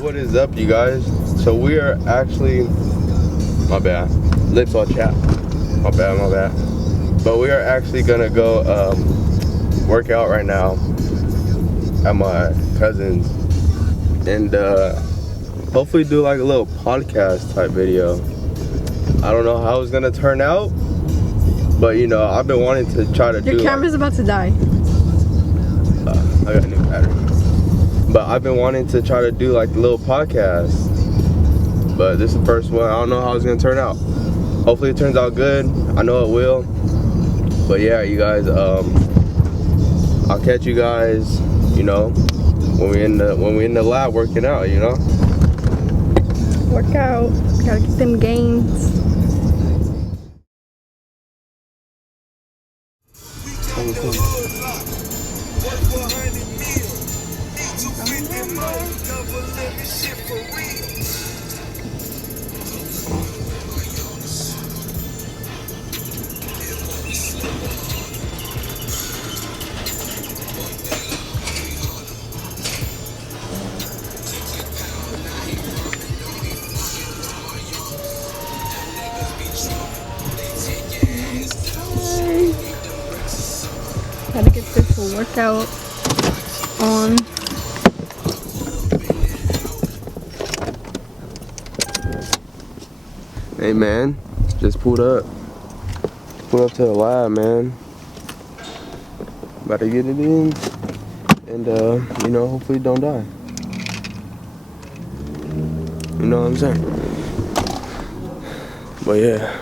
What is up, you guys? So we are actually, my bad, lips all chapped. My bad. But we are actually gonna go work out right now at my cousin's, and hopefully do like a little podcast type video. I don't know how it's gonna turn out, but you know, I've been wanting to try to do. Your camera's about to die. I got a new battery. But I've been wanting to try to do like a little podcast. But this is the first one. I don't know how it's gonna turn out. Hopefully it turns out good. I know it will. But yeah, you guys, I'll catch you guys, you know, when we in the lab working out, you know. Work out. Gotta get them gains. Gotta get this workout on. Hey man, just pulled up to the lab, man. About to get it in, and you know, hopefully don't die. You know what I'm saying? But yeah,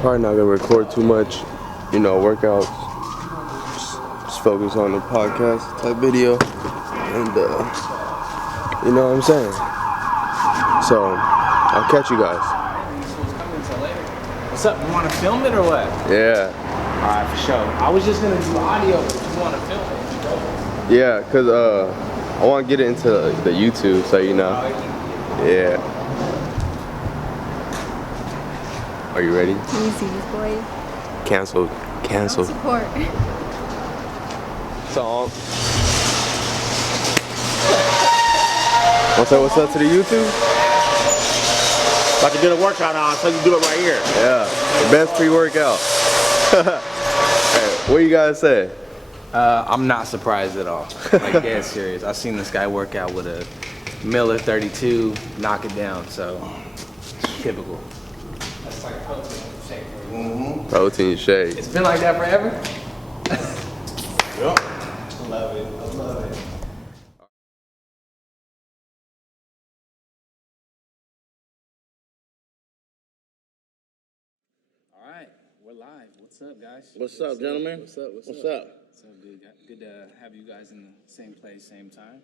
probably not gonna record too much, you know, workouts. Just focus on the podcast type video, and you know what I'm saying? So I'll catch you guys. What's up? You want to film it or what? Yeah. All right, for sure. I was just gonna do audio, but you want to film it? Yeah, cause I want to get it into the YouTube, so you know. Yeah. Are you ready? Easy, boy. Canceled. Support. So, what's up to the YouTube? About to get a workout on, so you can do it right here. Yeah, the best pre-workout. Hey, what you guys say? I'm not surprised at all. Like, dead serious. I've seen this guy work out with a Miller 32, knock it down, so typical. That's like protein shake. Mm-hmm. Protein shake. It's been like that forever? Yep. I love it. All right, we're live. What's up, guys? What's up, gentlemen? What's up? What's up, dude? Good to have you guys in the same place, same time.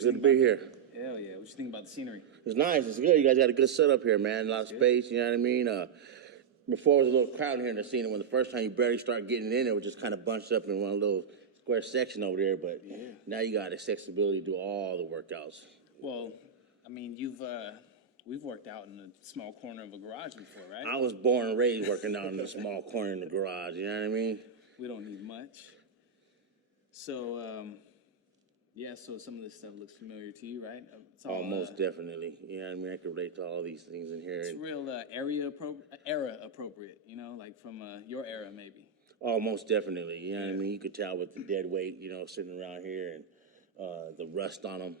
Good to be here. Hell yeah. What you think about the scenery? It's nice. It's good. You guys got a good setup here, man. A lot of space. You know what I mean? Before it was a little crowded here in the scene. When the first time you barely start getting in, it was just kind of bunched up in one little square section over there. But now you got accessibility to do all the workouts. Well, I mean, we've worked out in a small corner of a garage before, right? I was born and raised working out in a small corner in the garage. You know what I mean? We don't need much. So, yeah, so some of this stuff looks familiar to you, right? It's all, Most definitely. You know what I mean? I can relate to all these things in here. It's real era appropriate, you know, like from your era maybe. Oh, most definitely. You know what I mean? You could tell with the dead weight, you know, sitting around here and the rust on them.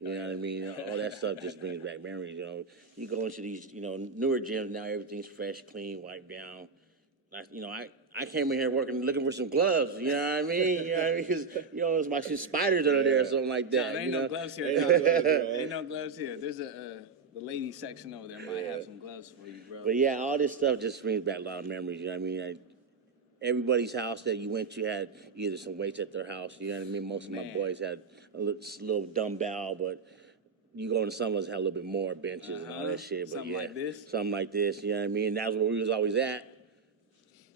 You know what I mean? All that stuff just brings back memories, you know. You go into these, you know, newer gyms now, everything's fresh, clean, wiped down. You know, I came in here looking for some gloves, you know what I mean? You know what I mean? Because, you know, it's like some spiders under there or something like that. No, there ain't no gloves here. Ain't no gloves here. There's the ladies section over there might have some gloves for you, bro. But yeah, all this stuff just brings back a lot of memories, you know what I mean? Everybody's house that you went to had either some weights at their house, you know what I mean? Most of my boys had a little dumbbell, but you go into some of us had a little bit more benches and all that shit. But Something like this? Something like this, you know what I mean? And that's where we was always at.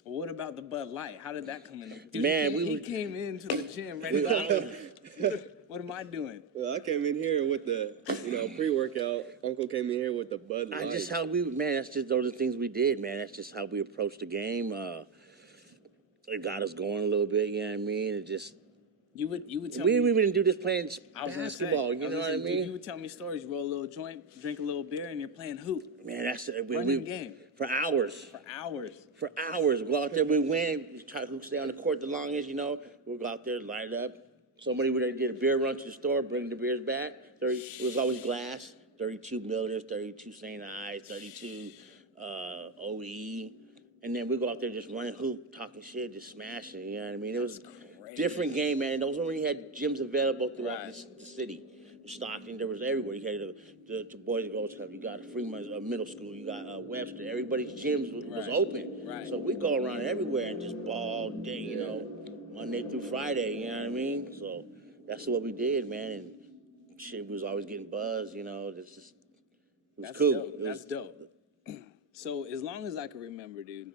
Well, what about the Bud Light? How did that come in? Dude, Man, he came into the gym ready to go. What am I doing? Well, I came in here with the, pre-workout. Uncle came in here with the Bud Light. That's just those are the things we did, man. That's just how we approached the game. It got us going a little bit, you know what I mean? It just You would tell We me. wouldn't do this playing I was gonna say, basketball. You know what I mean? You would tell me stories. You roll a little joint, drink a little beer, and you're playing hoop. Man, that's Running game for hours. for hours. For hours, we go out there, we win, try to stay on the court the longest, we'll go out there, light it up. Somebody would get a beer run to the store, bring the beers back. It was always glass, 32 Millers, 32 St. Ives, 32 OE. And then we go out there just running hoop, talking shit, just smashing, you know what I mean? It was a different game, man. Those when we had gyms available throughout the city. Stockton, there was everywhere. You had the Boys and Girls Club. You got Fremont Middle School. You got Webster. Everybody's gyms was open. Right. So we go around everywhere and just ball day, Monday through Friday. You know what I mean? So that's what we did, man. And shit, we was always getting buzzed. It was cool. Dope. That's dope. So as long as I can remember, dude,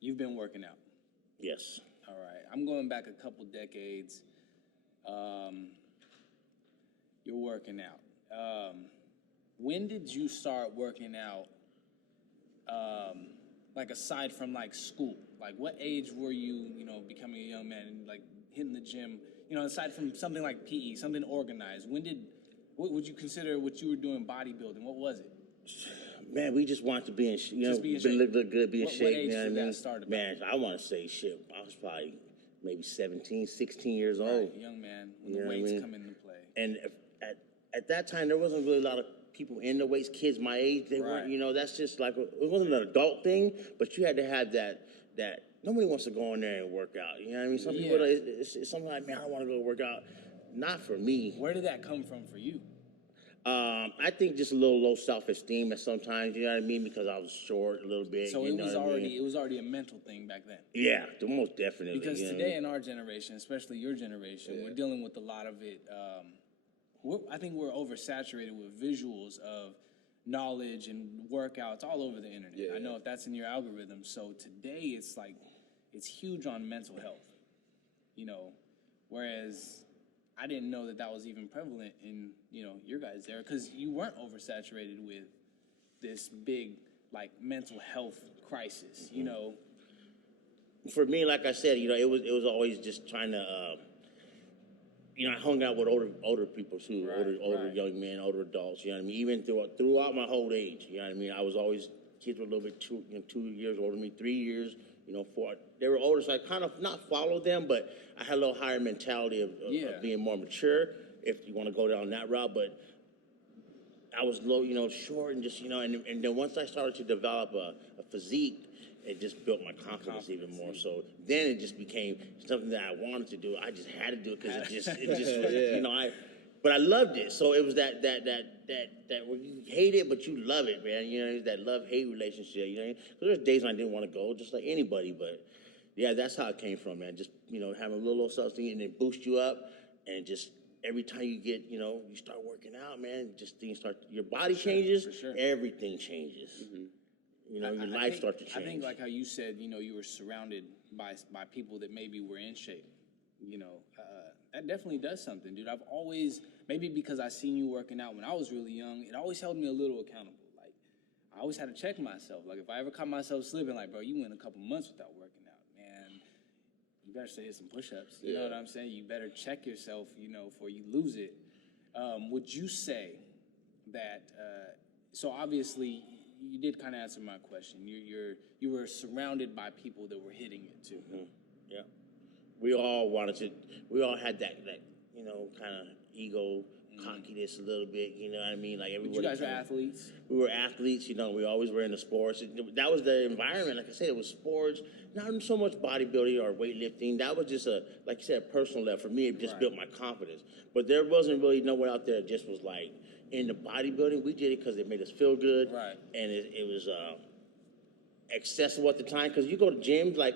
you've been working out. Yes. All right. I'm going back a couple decades. You're working out. When did you start working out, like aside from like school? Like what age were you, becoming a young man and like hitting the gym, aside from something like PE, something organized? What would you consider what you were doing bodybuilding? What was it? Man, we just wanted to be in shape. Just be in shape. Look good, be in What shape. age You know what I did that mean? start about? Man, I want to say shit. I was probably maybe 17, 16 years old. Right, young man, when You the know what I weights mean? come into play. And at that time, there wasn't really a lot of people in the weights, kids my age. They Right. weren't, that's just like, it wasn't an adult thing, but you had to have that nobody wants to go in there and work out. You know what I mean? Some people, it's something like, man, I want to go work out. Not for me. Where did that come from for you? I think just a little low self-esteem at sometimes, you know what I mean? Because I was short a little bit. So you it know was what I already mean? it was already a mental thing back then. Yeah, the most definitely. Because you know what I today mean? in our generation, especially your generation, we're dealing with a lot of it. I think we're oversaturated with visuals of knowledge and workouts all over the internet. Yeah. I know if that's in your algorithm. So today it's like, it's huge on mental health, whereas I didn't know that was even prevalent in, your guys' era, because you weren't oversaturated with this big, like, mental health crisis, For me, like I said, it was always just trying to, I hung out with older people too, older young men, older adults. You know what I mean? Even throughout my whole age. You know what I mean? I was always kids were a little bit 2 years older than me, 3 years. 4. They were older, so I kind of not followed them, but I had a little higher mentality of being more mature, if you want to go down that route. But I was low, short, and just and then once I started to develop a physique, it just built my confidence even more. So then it just became something that I wanted to do. I just had to do it because it just was, but I loved it. So it was that where you hate it, but you love it, man. It's that love-hate relationship. So there's days when I didn't want to go, just like anybody. But yeah, that's how it came from, man. Just having a little self-esteem and it boost you up, and just every time you get, you start working out, man. Just things your body changes, for sure. Everything changes. Mm-hmm. Your life starts to change. I think like how you said, you were surrounded by people that maybe were in shape. That definitely does something, dude. I've always, maybe because I seen you working out when I was really young, it always held me a little accountable. Like, I always had to check myself. Like, if I ever caught myself slipping, like, bro, you went a couple months without working out, man. You better stay hit some push-ups. You know what I'm saying? You better check yourself, before you lose it. Would you say that, so obviously, you did kind of answer my question. You were surrounded by people that were hitting it too. Mm-hmm. Yeah. We all had that kind of ego, cockiness a little bit, you know what I mean? Like everybody. But you guys were athletes? We were athletes, we always were into sports. That was the environment, like I said, it was sports, not so much bodybuilding or weightlifting. That was just like you said, personal level. For me, it just built my confidence. But there wasn't really no one out there that just was like into bodybuilding. We did it because it made us feel good. Right. And it was accessible at the time, because you go to gyms like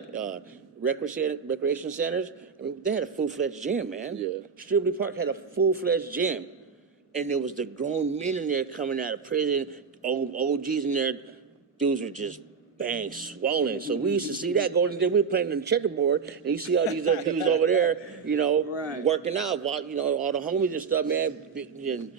recreation centers. I mean, they had a full-fledged gym, man. Yeah. Stribley Park had a full-fledged gym, and there was the grown men in there coming out of prison, old OGs in there. Dudes were just bang swollen. So we used to see that going in there. We were playing on the checkerboard, and you see all these other dudes over there, Right. working out. All the homies and stuff, man.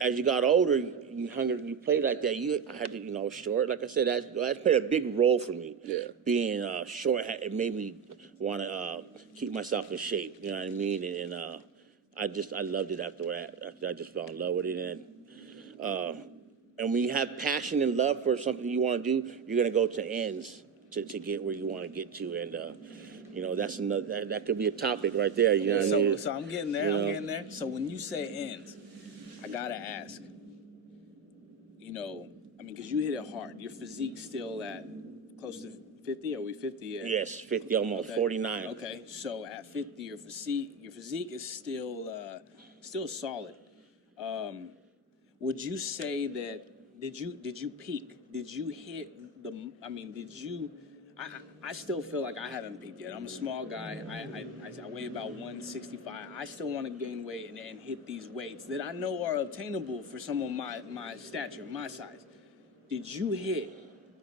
as you got older, you played like that. I had to, I was short. Like I said, that played a big role for me. Yeah. Being short, it made me want to keep myself in shape. You know what I mean? And I loved it after that. After I just fell in love with it, and when you have passion and love for something you want to do, you're gonna go to ends to get where you want to get to, and that's another that could be a topic right there. You know what I mean? So I'm getting there. I'm getting there. So when you say ends, I gotta ask. Because you hit it hard. Your physique's still at close to 50. Are we 50 yet? Yes, 50, almost 49. Okay, so at 50, your physique is still solid. Would you say that did you peak? Did you hit the? Did you? I still feel like I haven't peaked yet. I'm a small guy. I weigh about 165. I still want to gain weight and hit these weights that I know are obtainable for someone my stature, my size. Did you hit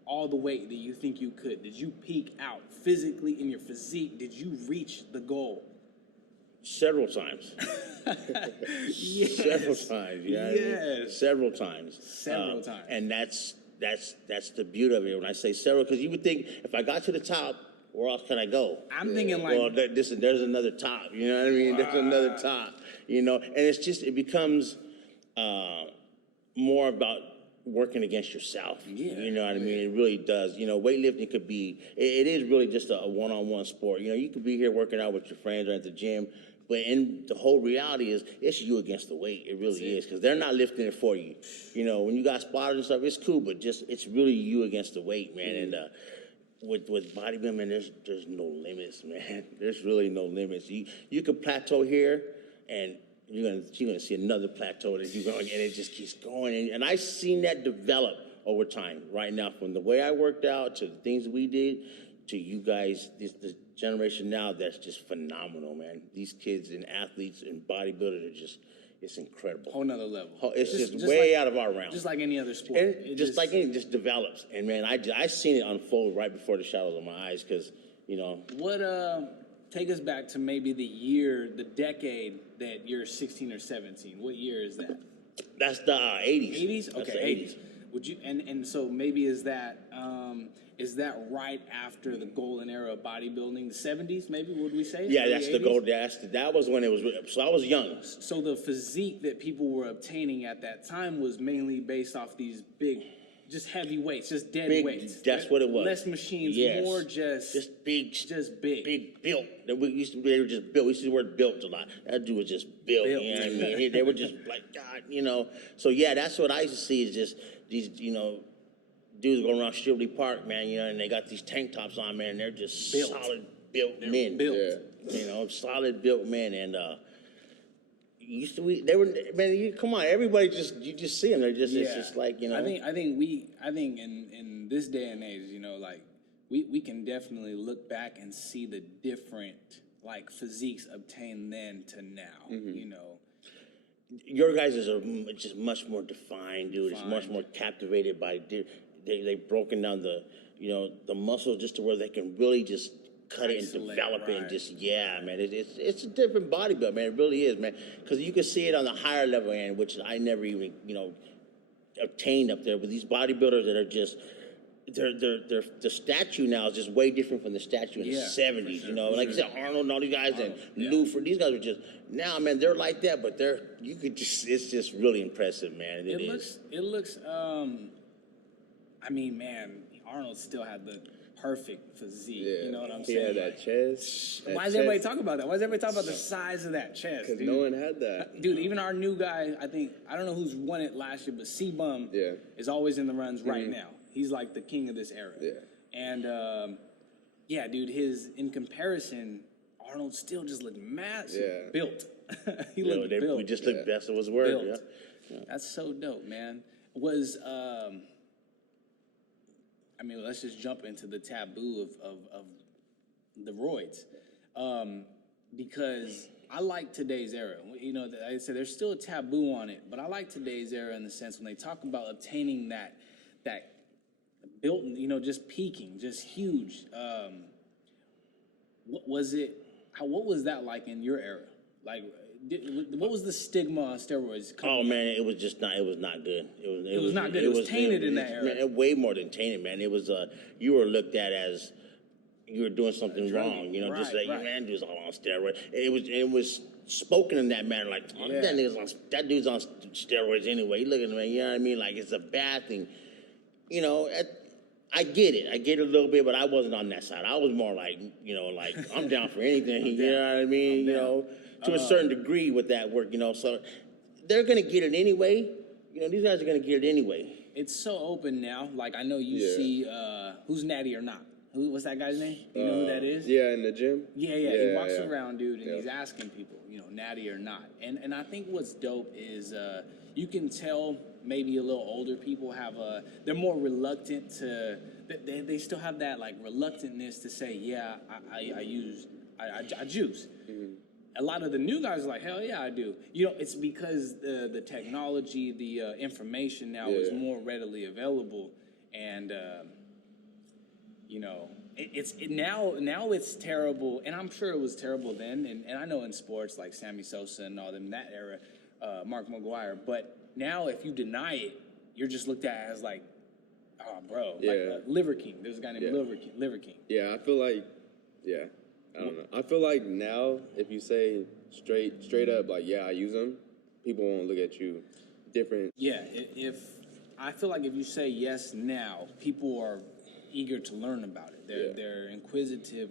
all the weight that you think you could? Did you peak out physically in your physique? Did you reach the goal? Several times. Yes. Several times. Yeah. Yes. Several times. Several times. And that's the beauty of it when I say several, because you would think if I got to the top, where else can I go? I'm thinking like, well, there's another top. You know what I mean? There's another top. And it becomes more about working against yourself. Yeah. You know what I mean? It really does. Weightlifting could be, it is really just a one-on-one sport. You could be here working out with your friends or at the gym, but the whole reality is it's you against the weight. It really is, because they're not lifting it for you. When you got spotters and stuff, it's cool, but it's really you against the weight, man. And with bodybuilding, man, there's no limits, man. There's really no limits. You could plateau here, and you're gonna see another plateau that you're going, and it just keeps going. And I've seen that develop over time. Right now, from the way I worked out to the things we did to you guys, this generation now, that's just phenomenal, man. These kids and athletes and bodybuilders it's incredible. whole nother level. It's just way like, out of our realm. Just like any other sport. And it just develops. And man, I seen it unfold right before the shadows of my eyes, because What take us back to maybe the decade that you're 16 or 17. What year is that? That's the 80s. 80s? That's Okay, the 80s. Would you and so maybe is that right after the golden era of bodybuilding, the 70s? Maybe would we say? Yeah, that's the 80s? gold. That was when it was. So I was young. So the physique that people were obtaining at that time was mainly based off these big, just heavy weights, just dead weights. That's what it was. Less machines, yes. more just big, big built. They were just built. We used the word built a lot. That dude was just built. Built. You know what I mean? They were just like God. So yeah, that's what I used to see is just these dudes going around Shipley Park, man. And they got these tank tops on, man. And they're just Built. solid built men. built. Yeah. Solid built men, and they were, man. Come on, everybody you just see them. They're just it's just like I think in this day and age, we can definitely look back and see the different physiques obtained then to now. Your guys are just much more defined, dude. It's much more captivated by they've broken down the muscles just to where they can really just cut it and develop it and just man. It's a different bodybuilding, man. It really is, man. Because you can see it on the higher level end, which I never even obtained up there. But these bodybuilders that are just the statue now is just way different from the statue in the 70s. Sure, like you said, Arnold and all these guys and Luford. These guys are just now, man. They're like that, but it's just really impressive, man. It looks. Man, Arnold still had the perfect physique. Yeah. You know what I'm saying? He had that chest. Why does everybody talk about that? Why does everybody talk about the size of that chest? Because no one had that. Dude, even our new guy, I don't know who's won it last year, but C-Bum is always in the runs right now. He's like the king of this era. Yeah. And, dude, in comparison, Arnold still just looked massive. Yeah. Built. He looked built. We just looked best of his word. Yeah. That's so dope, man. Let's just jump into the taboo of the roids. Because I like today's era. Like I said, there's still a taboo on it, but I like today's era in the sense when they talk about obtaining that built, just peaking, just huge. What was that like in your era? Like, what was the stigma on steroids? Oh man, it was just not. It was not good. It was not good. It was tainted in that era. Man, way more than tainted, man. It was you were looked at as you were doing something wrong. You know, just like man, dude's all on steroids. It was spoken in that manner, like that dude's on steroids anyway. You look at him, you know what I mean? Like it's a bad thing. You know, I get it. I get it a little bit, but I wasn't on that side. I was more like, you know, like I'm down for anything. You know what I mean? You know, to a certain degree with that work. You know, so they're gonna get it anyway. You know, these guys are gonna get it anyway. It's so open now. Like I know you see who's Natty or Not. What's that guy's name? You know who that is? Yeah, in the gym. Yeah. He walks around, dude, and he's asking people, you know, natty or not. And I think what's dope is you can tell maybe a little older people they're more reluctant to. They still have that like reluctantness to say, yeah, I juice. Mm-hmm. A lot of the new guys are like, hell yeah, I do. You know, it's because the technology, the information now is more readily available, and you know, now it's terrible, and I'm sure it was terrible then, and I know in sports like Sammy Sosa and all them that era, Mark McGuire, but now if you deny it, you're just looked at as like, oh, bro, like Liver King. There's a guy named Liver King. Yeah, I feel like, I don't know. I feel like now if you say straight up like, yeah, I use them, people won't look at you different. Yeah, I feel like if you say yes now, people are eager to learn about it. They're inquisitive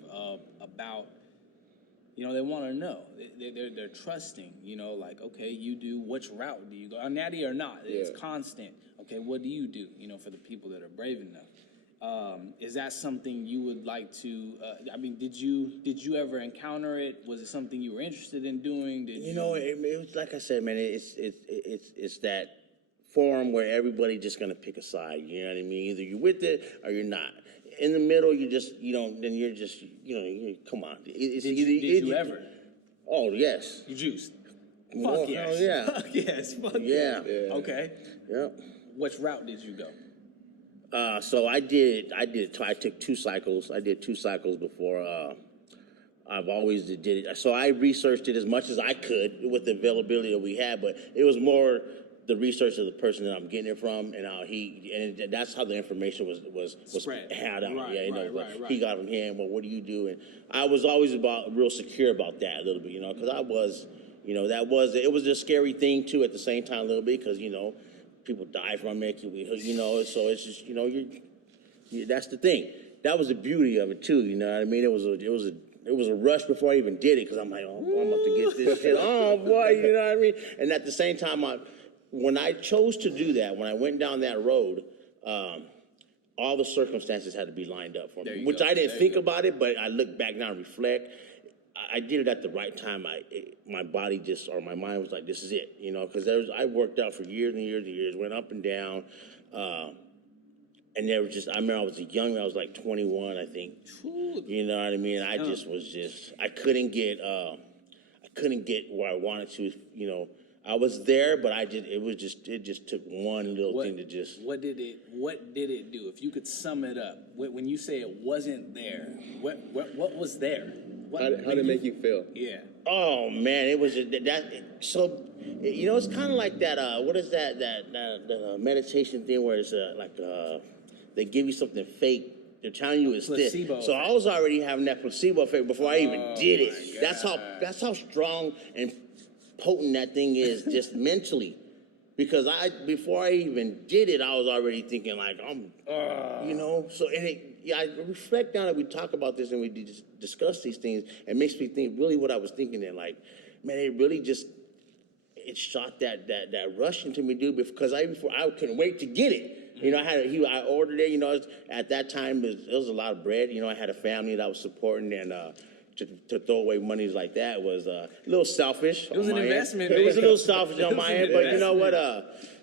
about, you know, they want to know. They're trusting, you know, like, okay, you do, which route do you go? Natty or not? It's constant. Okay, what do you do, you know, for the people that are brave enough? Is that something you would like to, I mean, did you ever encounter it? Was it something you were interested in doing? You know, it was like I said, man, it's that forum where everybody just gonna pick a side. You know what I mean? Either you're with it or you're not. In the middle, you come on. Did you ever? Oh yes. You juiced. Well, fuck yes. Yeah. Fuck yes. Fuck yeah. Yes. Okay. Yep. Which route did you go? So I took 2 cycles. I did 2 cycles before. I've always did it. So I researched it as much as I could with the availability that we had, but it was more the research of the person that I'm getting it from, and how that's how the information was spread. Had out. Right, right. He got from him. Well, what do you do? And I was always real secure about that a little bit, you know, because I was, you know, it was a scary thing too at the same time a little bit, because you know, people die from it, you know, so it's just, you know, that's the thing. That was the beauty of it too, you know what I mean? It was a rush before I even did it, because I'm like, oh, I'm about to get this shit on, boy, you know what I mean? And at the same time, when I chose to do that, when I went down that road, all the circumstances had to be lined up for me, which I didn't think about it, but I look back now and reflect. I did it at the right time. My body my mind was like, this is it, you know, because I worked out for years and years and years, went up and down, and there was I remember I was young, I was like 21, I think. You know what I mean? I couldn't get where I wanted to, you know. I was there, but it just took one little thing to just. What did it do? If you could sum it up, when you say it wasn't there, what was there? How did it make you feel? Yeah. Oh man, it was that. So, you know, it's kind of like that. What is that meditation thing where it's they give you something fake. They're telling you it's placebo this. So I was already having that placebo effect before I even did it. That's how strong and potent that thing is, just mentally. Because before I even did it, I was already thinking like, you know. So I reflect on it. We talk about this and we discuss these things. It makes me think really what I was thinking then. Like, man, it really just shot that rush into me, dude. Because I couldn't wait to get it. You know, I ordered it. You know, at that time it was a lot of bread. You know, I had a family that I was supporting, and to throw away money like that was a little selfish. It was an investment. It was a little selfish on my end, but you know what?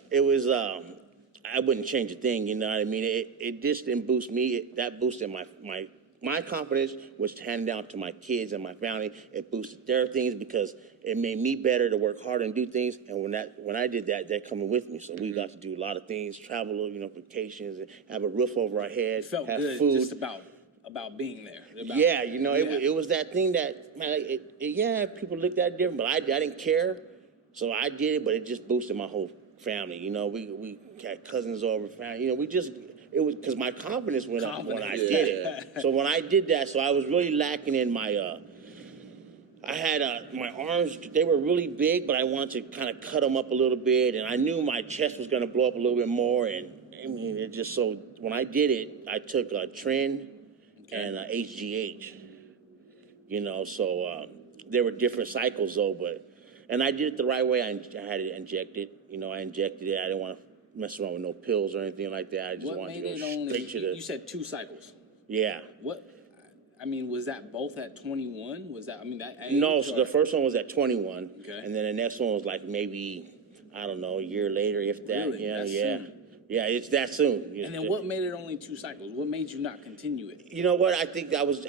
It was. I wouldn't change a thing. You know what I mean? It just didn't boost me. That boosted my confidence, which handed down to my kids and my family. It boosted their things because it made me better to work hard and do things. And when I did that, they're coming with me. So we got to do a lot of things, travel, you know, vacations, and have a roof over our heads, Felt have good, food. just about. about being there. About, yeah, you know, it was that thing that, man, yeah, people looked at it different, but I didn't care. So I did it, but it just boosted my whole family. You know, we had cousins over, family. You know, it was because my confidence went up when I did it. So when I did that, so I was really lacking in my, I had my arms, they were really big, but I wanted to kind of cut them up a little bit. And I knew my chest was going to blow up a little bit more. And I mean, it just, so when I did it, I took a Tren and a HGH, you know, so there were different cycles though, and I did it the right way. I had it injected, you know, I injected it. I didn't want to mess around with no pills or anything like that. I just wanted to go straight to the. You said 2 cycles. Yeah. What? I mean, was that both at 21? Was that? I mean, that. No, so the first one was at 21, okay, and then the next one was like maybe I don't know, a year later, if that. Really? Yeah, That's yeah. soon. Yeah, it's that soon. And then what made it only 2 cycles? What made you not continue it? You know what? I think I was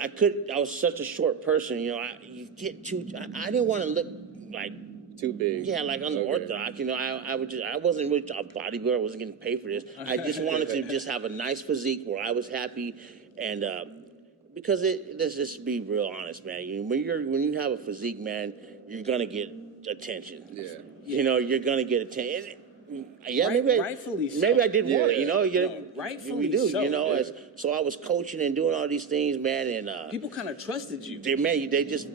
such a short person. You know, you get too. I didn't want to look like Too big. Yeah, like unorthodox. You know, I wasn't really a bodybuilder. I wasn't getting paid for this. I just wanted to just have a nice physique where I was happy, and because let's just be real honest, man. When you have a physique, man, you're gonna get attention. Yeah. You know, you're gonna get attention. Yeah, rightfully so. Maybe I did want it. You know, rightfully we do. so. You know, so I was coaching and doing all these things, man, and People kind of trusted you. they just.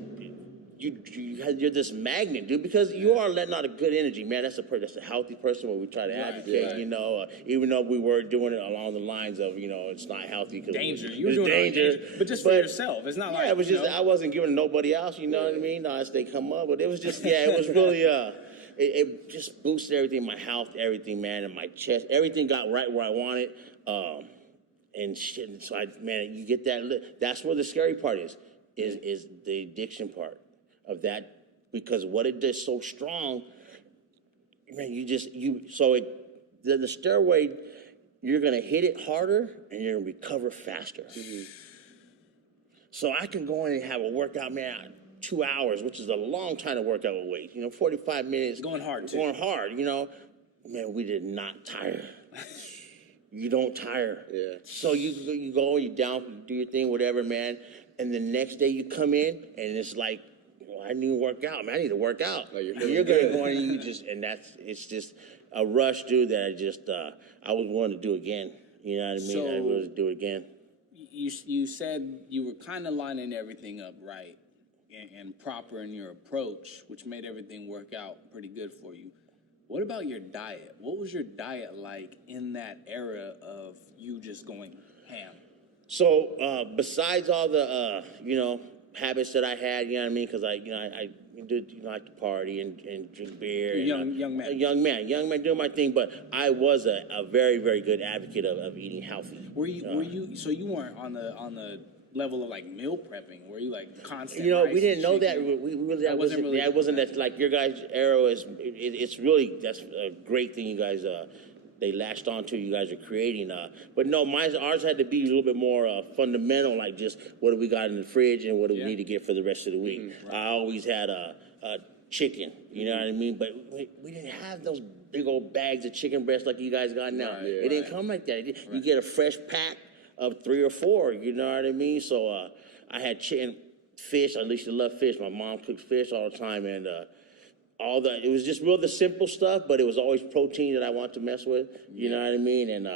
You're this magnet, dude, because you are letting out a good energy, man. That's a healthy person where we try to advocate, right. you know, even though we were doing it along the lines of, you know, it's not healthy because Danger. You were doing danger, but just for yourself. It's not like, it was just, you know, I wasn't giving nobody else, you know what I mean? No, as they come up, but it was just, it was really, it just boosted everything, my health, everything, man, and my chest, everything got right where I wanted, and shit. And so man, you get that. That's where the scary part is the addiction part of that, because what it does so strong, man, the steroid, you're gonna hit it harder and you're gonna recover faster. Mm-hmm. So I can go in and have a workout, man, 2 hours, which is a long time to work out with weight. You know, 45 minutes. Going hard, too. Going hard, you know. Man, we did not tire. You don't tire. Yeah. So you go, you down, you do your thing, whatever, man. And the next day you come in and it's like, well, I need to work out, man. I need to work out. Like you're gonna go in and it's just a rush, dude, that I was willing to do again. You know what I mean? So, I was to do it again. You said you were kind of lining everything up right and proper in your approach, which made everything work out pretty good for you. What about your diet? What was your diet like in that era of you just going ham? So besides all the habits that I had, you know what I mean? Because I did like to party and drink beer. Young man. Young man doing my thing. But I was a very, very good advocate of eating healthy. Were you? So you weren't on the level of like meal prepping? Were you like constant? You know, rice we didn't know chicken? that. We really that wasn't really. That wasn't that like your guys' era is. It's really that's a great thing you guys. They latched onto you guys are creating. But no, ours had to be a little bit more fundamental, like just what do we got in the fridge and what do we need to get for the rest of the week. Right. I always had a chicken, you know what I mean? But we didn't have those big old bags of chicken breasts like you guys got now. Right, it didn't come like that. You get a fresh pack of 3 or 4, you know what I mean? So I had chicken, fish. I used to love fish. My mom cooked fish all the time, and it was just real the simple stuff, but it was always protein that I wanted to mess with. You know what I mean? And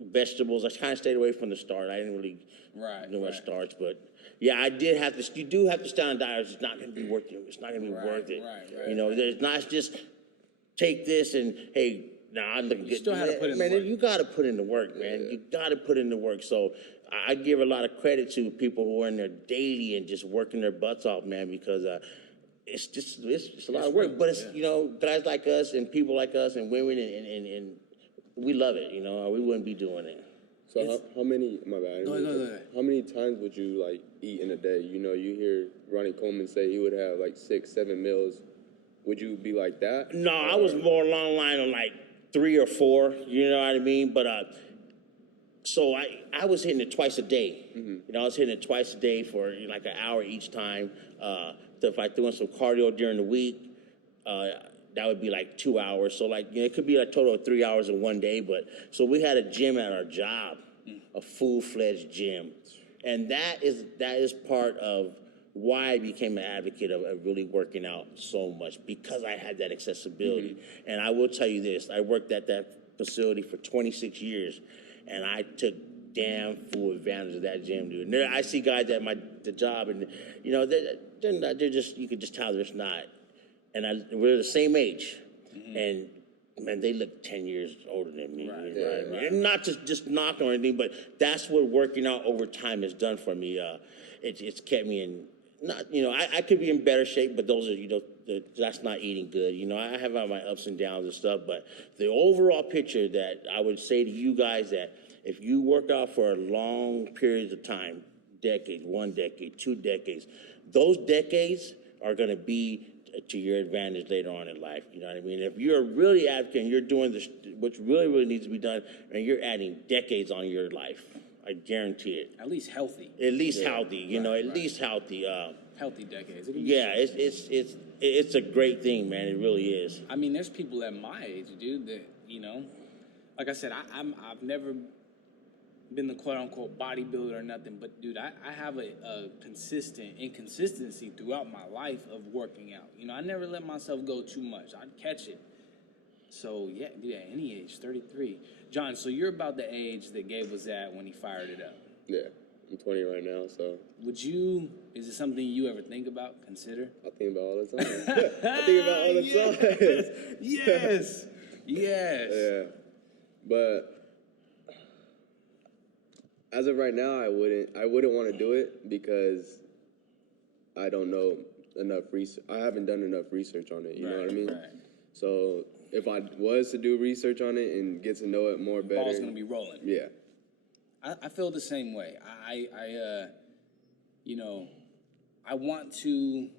vegetables. I kind of stayed away from the starch. I didn't really know what starch, but yeah, I did have to. You do have to stay on a diet. It's not going to be worth it. It's not going to be worth it. Right. You know, there's not just take this and hey. I look good. Still had to put in the work. You got to put in the work, man. Yeah. You got to put in the work. So I give a lot of credit to people who are in there daily and just working their butts off, man, because it's a lot of work. But it's guys like us and people like us and women and we love it. You know, we wouldn't be doing it. So how many? My bad. Go ahead. How many times would you like eat in a day? You know, you hear Ronnie Coleman say he would have like 6-7 meals. Would you be like that? No, I was more along the line of like 3 or 4, you know what I mean? But so I was hitting it twice a day. Mm-hmm. You know, I was hitting it twice a day for like an hour each time. So if I threw in some cardio during the week, that would be like 2 hours. So like it could be a total of 3 hours in one day. But so we had a gym at our job, a full-fledged gym. And that is part of why I became an advocate of really working out so much, because I had that accessibility. And I will tell you this, I worked at that facility for 26 years, and I took damn full advantage of that gym, dude. And there, I see guys at the job, and you know, they're just, you could just tell they're just not. And we're the same age, and man, they look 10 years older than me. Right, you know what I mean? right. And not just knocking or anything, but that's what working out over time has done for me. It's kept me in, not, you know, I could be in better shape, but those are, you know, that's not eating good. You know, I have my ups and downs and stuff, but the overall picture that I would say to you guys, that if you work out for a long periods of time, decades, 1 decade, 2 decades, those decades are going to be to your advantage later on in life. You know what I mean? If you're really advocate and you're doing this, what really needs to be done, and you're adding decades on your life, I guarantee it. At least healthy. At least healthy, you know, at least healthy. Healthy decades. Yeah, it's a great thing, man. It really is. I mean, there's people at my age, dude, that, you know, like I said, I've never been the quote-unquote bodybuilder or nothing, but, dude, I have a consistent inconsistency throughout my life of working out. You know, I never let myself go too much. I'd catch it. So, yeah, dude, at any age, 33. John, so you're about the age that Gabe was at when he fired it up. Yeah, I'm 20 right now, so Is it something you ever think about, consider? I think about all the time. I think about all the time. Yes. Yeah, but as of right now, I wouldn't want to do it because I don't know enough research. I haven't done enough research on it. You know what I mean? Right. So if I was to do research on it and get to know it more better, Ball's gonna be rolling. Yeah. I feel the same way. You know, I want to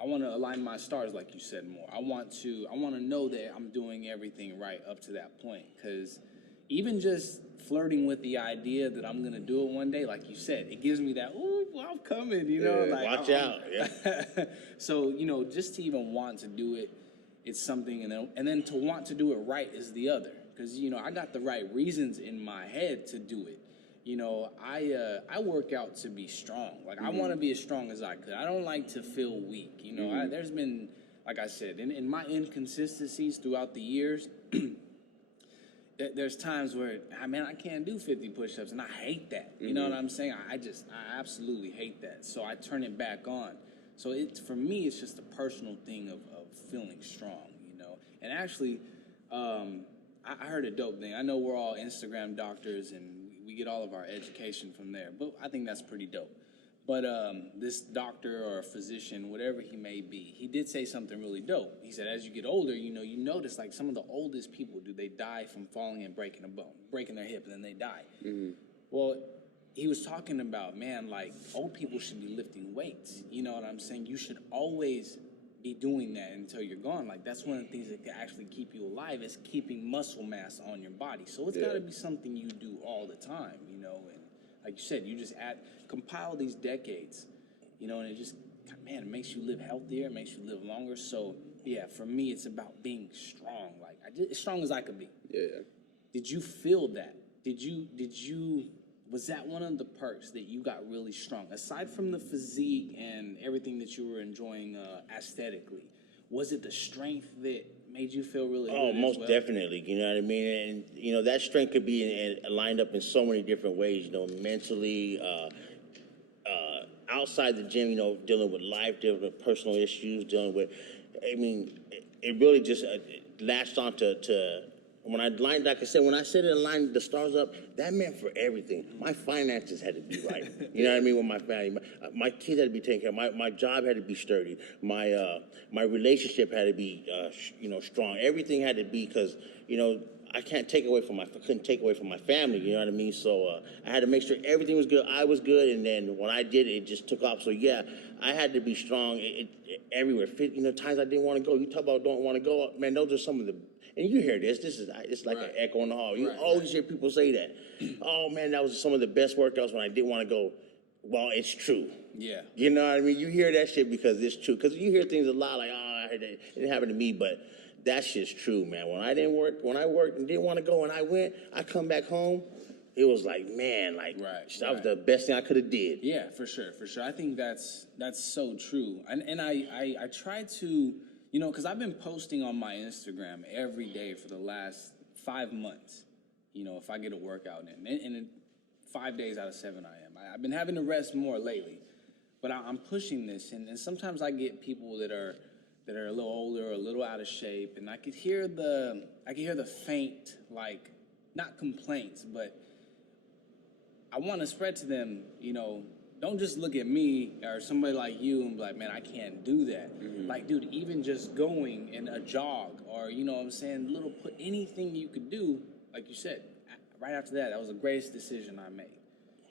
align my stars, like you said, more. I want to know that I'm doing everything right up to that point, because even just flirting with the idea that I'm gonna do it one day, like you said, it gives me that, ooh, well, I'm coming, you know, Yeah, like watch out, yeah. So, you know, just to even want to do it, it's something, and then to want to do it right is the other, because, you know, I got the right reasons in my head to do it. You know, I work out to be strong. Like, I want to be as strong as I could. I don't like to feel weak. You know, there's been, like I said, in my inconsistencies throughout the years, there's times where, man, I can't do 50 push-ups, and I hate that. You know what I'm saying? I absolutely hate that. So I turn it back on. So for me, it's just a personal thing of feeling strong, you know. And actually, I heard a dope thing. I know we're all Instagram doctors, and we get all of our education from there, but I think that's pretty dope. But this doctor or physician, whatever he may be, he did say something really dope. He said, as you get older, you know, you notice like some of the oldest people, they die from falling and breaking a bone, breaking their hip, and then they die. Well, he was talking about, man, like, old people should be lifting weights. You know what I'm saying? You should always be doing that until you're gone. Like, that's one of the things that can actually keep you alive, is keeping muscle mass on your body. So it's got to be something you do all the time, you know. And like you said, you just compile these decades, you know, and it just, man, it makes you live healthier, it makes you live longer. So, yeah, for me, it's about being strong. Like, as strong as I could be. Yeah. Did you feel that? Was that one of the perks that you got really strong? Aside from the physique and everything that you were enjoying aesthetically, was it the strength that made you feel really good? Oh, most as well? definitely. You know what I mean? And, you know, that strength could be lined up in so many different ways, you know, mentally, outside the gym, you know, dealing with life, dealing with personal issues, I mean, it really just latched on to when I lined, like I said, when I said it and lined the stars up, that meant for everything. My finances had to be right. You know what I mean? With my family, my kids had to be taken care of. My job had to be sturdy. My relationship had to be, you know, strong. Everything had to be, because, you know, I couldn't take away from my family. You know what I mean? So I had to make sure everything was good. I was good, and then when I did it, it just took off. So yeah, I had to be strong everywhere. You know, times I didn't want to go. You talk about don't want to go. Man, those are some of the. And you hear this. It's like an echo in the hall. You always hear people say that. Oh man, that was some of the best workouts when I didn't want to go. Well, it's true. Yeah. You know what I mean? You hear that shit because it's true. Because you hear things a lot like, oh, I heard that. It didn't happen to me, but that shit's true, man. When I worked and didn't want to go and I went, I come back home, it was like, man, like that was the best thing I could have did. Yeah, for sure. I think that's so true. And I try to, you know, because I've been posting on my Instagram every day for the last 5 months. You know, if I get a workout in, and 5 days out of 7 I am. I've been having to rest more lately, but I'm pushing this, and sometimes I get people that are a little older or a little out of shape, and I could hear the faint, like, not complaints, but I want to spread to them, you know, don't just look at me or somebody like you and be like, man, I can't do that. Mm-hmm. Like, dude, even just going in a jog or, you know what I'm saying, put anything you could do, like you said, right after that was the greatest decision I made.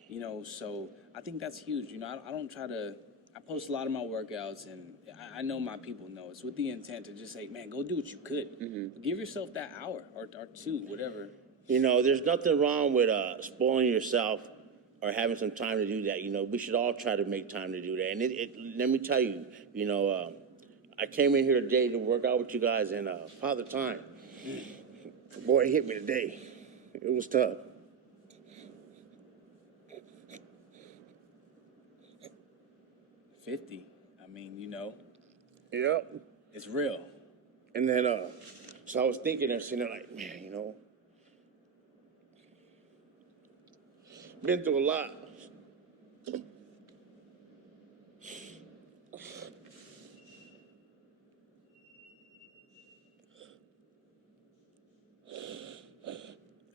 You know, so I think that's huge. You know, I post a lot of my workouts, and I know my people know it's with the intent to just say, man, go do what you could. Mm-hmm. Give yourself that hour or two, whatever. You know, there's nothing wrong with spoiling yourself or having some time to do that. You know, we should all try to make time to do that. And let me tell you, you know, I came in here today to work out with you guys, and Father Time, boy, it hit me today. It was tough. $50. I mean, you know. Yep. It's real. And then, so I was thinking and sitting there like, man, you know, been through a lot.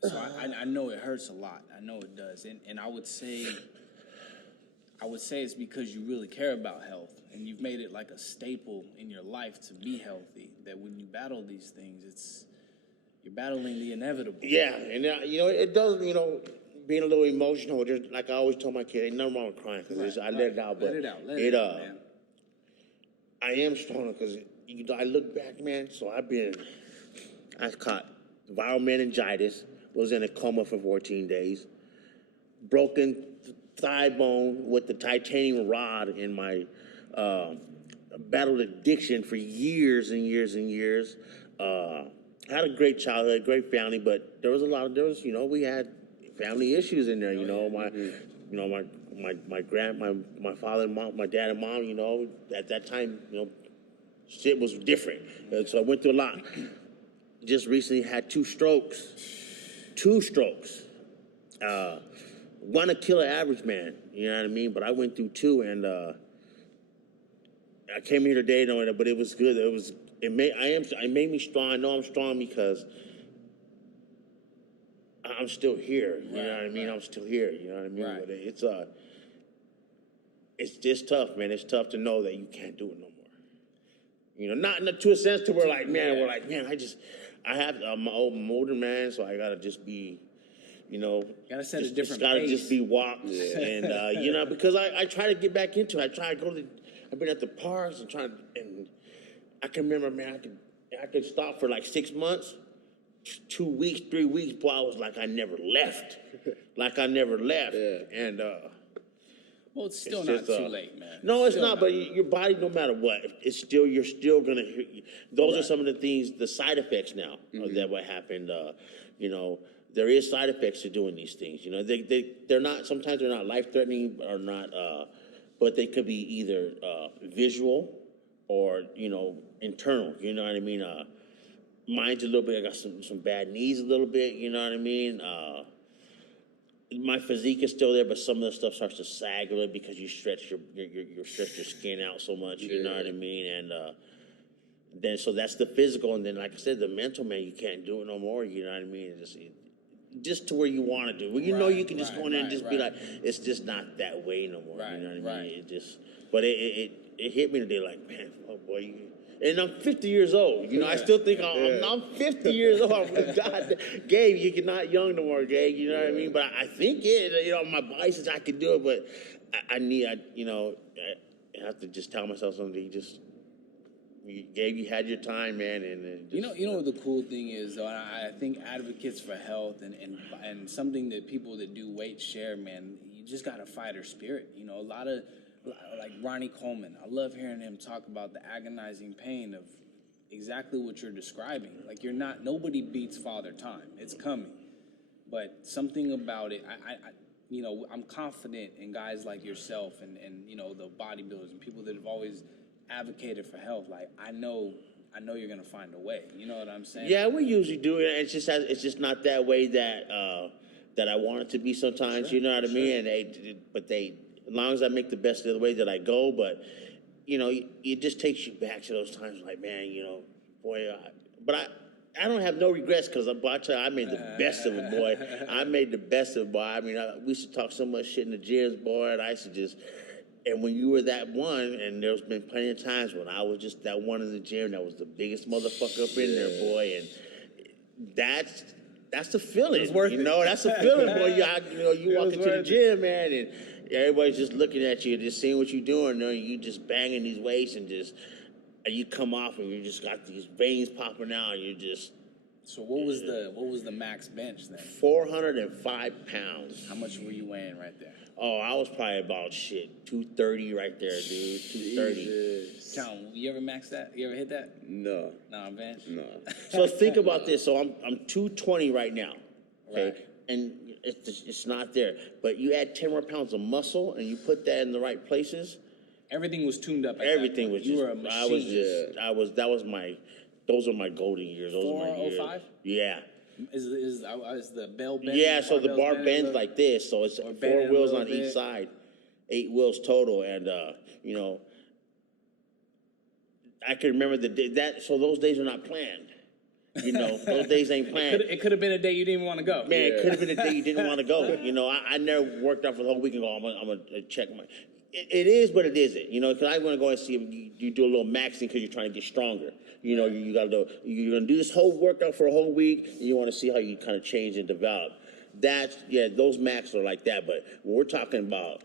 So I know it hurts a lot. I know it does. And I would say it's because you really care about health and you've made it like a staple in your life to be healthy, that when you battle these things, you're battling the inevitable. Yeah, and you know, it does, you know, being a little emotional, just like I always tell my kid, ain't nothing wrong with crying, because I let it out. But let it out, man. I am strong because I look back, man, so I caught viral meningitis, was in a coma for 14 days, broken thigh bone with the titanium rod in my, battled addiction for years and years and years. Had a great childhood, great family, but there was, you know, we had family issues in there, you know, you know, my father and mom, my dad and mom, you know, at that time, you know, shit was different. And so I went through a lot. Just recently had 2 strokes. 2 strokes. One to kill an average man, you know what I mean? But I went through 2, and I came here today knowing that, but it was good. It made me strong. I know I'm strong because I'm still here. You know what I mean? I'm still here. You know what I mean? Right. But it's just tough, man. It's tough to know that you can't do it no more. You know, not to a sense to where like, man, we're like, man, I'm an older man, so I gotta just be, you know, gotta set a different gotta pace. just be walked, and you know, because I try to get back into it. I try to go to. I've been at the parks and I can remember, man, I could stop for like 6 months, 2 weeks, 3 weeks, boy, I was like I never left, and. Well, it's still not too late, man. No, it's not. But your body, no matter what, you're still gonna hear. Those are some of the things, the side effects now that what happened. You know, there is side effects to doing these things. You know, they're not. Sometimes they're not life threatening or not, but they could be either visual or, you know, internal. You know what I mean? Mine's a little bit. I got some bad knees a little bit. You know what I mean? My physique is still there, but some of the stuff starts to sag a little because you stretch your skin out so much. You know what I mean? And then so that's the physical, and then like I said, the mental, man, you can't do it no more. You know what I mean? Just to where you want to do. Well, you know, you can just go in there and just be like, it's just not that way no more. You know what I mean? But it hit me today, like, man, oh boy. And I'm 50 years old. You know, I still think I'm 50 years old. God, Gabe, you're not young no more, Gabe. You know what I mean? But I think you know, my body says I can do it, but I have to just tell myself something. Gabe, you had your time, man. And you know what the cool thing is, though, and I think advocates for health and something that people that do weight share, man, you just got a fighter spirit. You know, a lot of, like Ronnie Coleman, I love hearing him talk about the agonizing pain of exactly what you're describing. Like, nobody beats Father Time. It's coming. but something about it, I you know, I'm confident in guys like yourself and you know, the bodybuilders and people that have always advocated for health. Like, I know you're gonna find a way. You know what I'm saying? Yeah, we usually do it. It's just not that way that that I want it to be sometimes. Sure, you know what I mean? And as long as I make the best of the way that I go, but you know, it just takes you back to those times. Like, man, you know, boy, I don't have no regrets because I made the best of it, boy. I made the best of it, boy. I mean, we used to talk so much shit in the gyms, boy, and I used to just. And when you were that one, and there's been plenty of times when I was just that one in the gym that was the biggest motherfucker up in there, boy, and that's the feeling. It was worth you it. know, that's the feeling, boy. You walk into the gym, man, and everybody's just looking at you, just seeing what you're doing, and you just banging these weights and you come off and you just got these veins popping out, and you're just. So what was the max bench then? 405 pounds. How much were you weighing right there? Oh, I was probably about 230 right there, dude. 230. Count. You ever max that? You ever hit that? No. Nah, bench. No. So think about this. So I'm 220 right now. Okay, Right. and it's not there. But you add 10 more pounds of muscle and you put that in the right places. Everything was tuned up. At Everything that point. was You just. were a machine. Those are my golden years. Those are my years. 405? Yeah. Is the bell bent? Yeah, so the bar bends like this, so it's 4 bend it a wheels little on each bit. side, 8 wheels total, and you know, I can remember the day that. So those days are not planned. You know, those days ain't planned. It could have been a day you didn't even want to go. Man, it could have been a day you didn't want to go. You know, I never worked out for the whole week and go, I'm gonna check my. It is, but it isn't. You know, because I want to go and see if you do a little maxing because you're trying to get stronger. You know, you got to do. You're gonna do this whole workout for a whole week, and you want to see how you kind of change and develop. Those max are like that. But when we're talking about,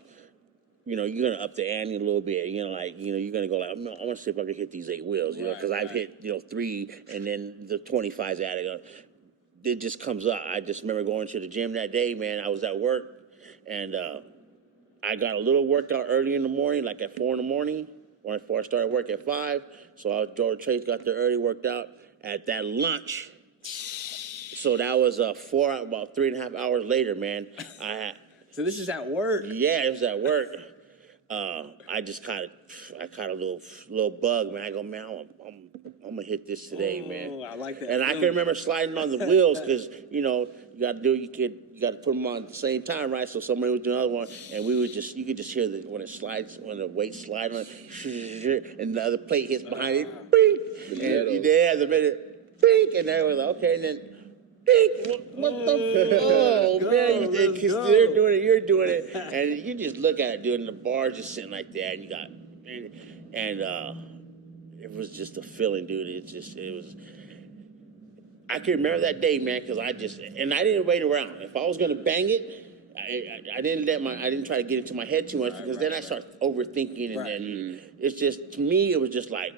you know, you're gonna up the ante a little bit. You know, you're gonna go like, I want to see if I can hit these 8 wheels. You know, because I've hit 3, and then the 25's added on. It just comes up. I just remember going to the gym that day, man. I was at work, and I got a little workout early in the morning, like at 4 in the morning, before I started work at 5. So I drove to Trace, got there early, worked out. At that lunch, so that was about 3.5 hours later, man. So this is at work. Yeah, it was at work. I caught a little bug, man. I go, man, I'm gonna hit this today, man. I like that. And I can remember sliding on the wheels because you got to put them on at the same time, right? So somebody was doing another one, and you could just hear when the weight slide on, and the other plate hits behind it, bing, and the minute, bing, and then was like, okay, and then. What the? Oh man! Because they're doing it, you're doing it, and you just look at it, dude. And the bar's just sitting like that, and it was just a feeling, dude. It was. I can remember that day, man, because I didn't wait around. If I was gonna bang it, I didn't try to get into my head too much because then I start overthinking, and then it's just, to me, it was just like,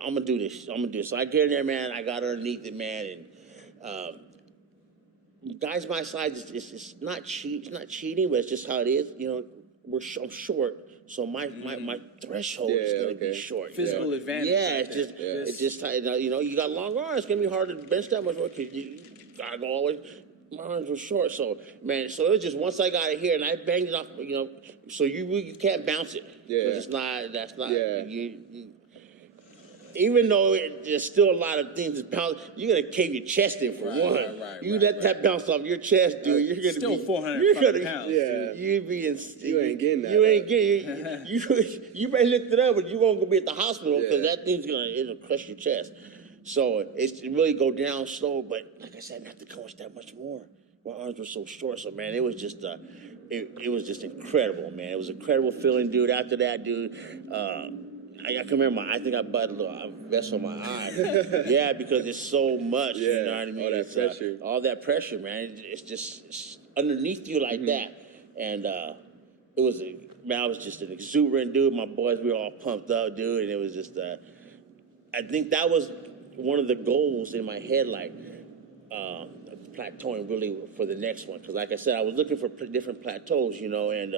I'm gonna do this. So I get in there, man. I got underneath it, man, and. Guys my size, it's not cheating, but it's just how it is. You know, I'm short, so my threshold is gonna be short. Physical advantage. Yeah, it's just you know, you got long arms. It's gonna be hard to bench that much work because you gotta go always. My arms were short, so it was just once I got it here and I banged it off. You know, so you can't bounce it. Yeah, it's not. That's not. Yeah. Even though there's still a lot of things that bounce, you're gonna cave your chest in for one. Let that bounce off your chest, dude. You're gonna still be 400 pounds. Yeah, you ain't getting that. You ain't getting. You may lift it up, but you won't be at the hospital because that thing's it'll crush your chest. So it really go down slow. But like I said, I didn't have to coach that much more. My arms were so short. So man, it was just it was just incredible, man. It was an incredible feeling, dude. After that, dude. I can remember. I think I butted a little vest on my eye. Yeah, because it's so much. Yeah, you know what I mean? all that pressure. Man. It's underneath you like that, and I was just an exuberant dude. My boys, we were all pumped up, dude, and it was just. I think that was one of the goals in my head, like plateauing really for the next one. Because, like I said, I was looking for different plateaus, you know, and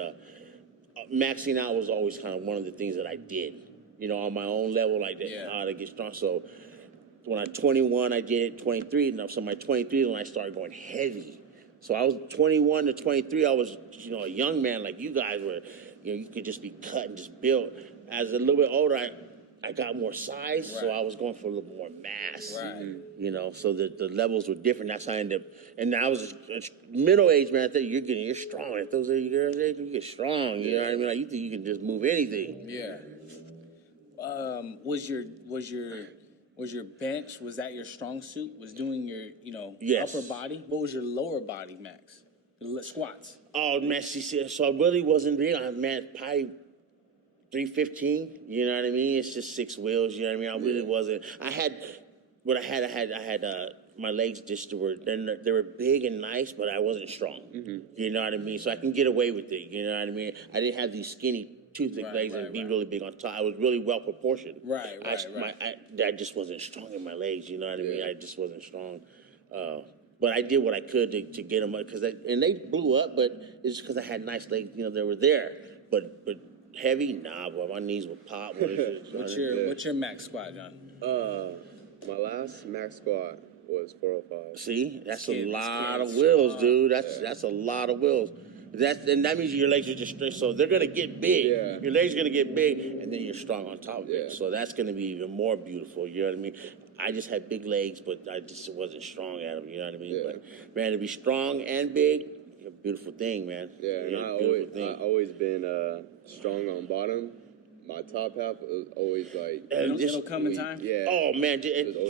maxing out was always kind of one of the things that I did. You know, on my own level, like that, how to get strong. So when I'm 21, I did it. 23, so my 23 is when I started going heavy. So I was 21 to 23. I was, a young man like you guys were. You could just be cut and just built. As a little bit older, I got more size, so I was going for a little more mass. Right. So the levels were different. That's how I ended up. And I was middle age, man. I think you're strong. At those girls' age, you get strong. You know what I mean? Like you think you can just move anything. Yeah. Was your bench, was that your strong suit? Was doing your, Yes. upper body? What was your lower body, Max? The squats. Oh man, so I really wasn't big. Man, probably 315. You know what I mean? It's just 6 wheels. You know what I mean? I really wasn't. I had my legs just they were big and nice, but I wasn't strong. You know what I mean? So I can get away with it. You know what I mean? I didn't have these skinny, too thick legs and be really big on top. I was really well proportioned. Right. I just wasn't strong in my legs. You know what I mean? I just wasn't strong. But I did what I could to get them up and they blew up. But it's because I had nice legs. They were there. But heavy, nah, boy, my knees would pop. What's your max squat, John? My last max squat was 405. See, that's a lot of wheels, dude. That's a lot of wheels. And that means your legs are just straight. So they're gonna get big. Yeah. Your legs are gonna get big, and then you're strong on top of it. So that's gonna be even more beautiful. You know what I mean? I just had big legs, but I just wasn't strong at them. You know what I mean? Yeah. But man, to be strong and big, a beautiful thing, man. Yeah, and I always been strong on bottom. My top half was always like. It'll come in time. Yeah. Oh man,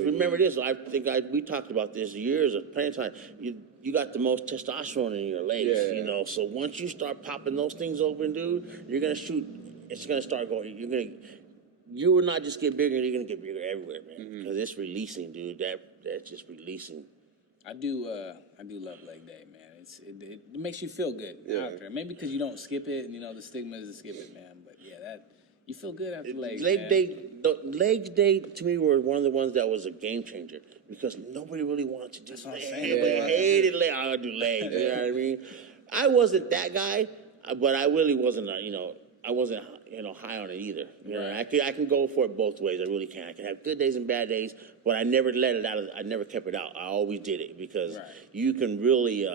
remember this? I think we talked about this years of plenty of time. You got the most testosterone in your legs, So once you start popping those things open, dude, you're gonna shoot. It's gonna start going. You will not just get bigger. You're gonna get bigger everywhere, man. Because it's releasing, dude. That's just releasing. I do love leg day, man. It makes you feel good out there. Maybe because you don't skip it, and the stigma is to skip it, man. But yeah, you feel good after legs. Legs day to me were one of the ones that was a game changer because nobody really wanted to do legs. Everybody hated legs. I do legs. You know what I mean? I wasn't that guy, but I really wasn't. I wasn't. High on it either. I can go for it both ways. I really can. I can have good days and bad days, but I never let it out. I never kept it out. I always did it because you can really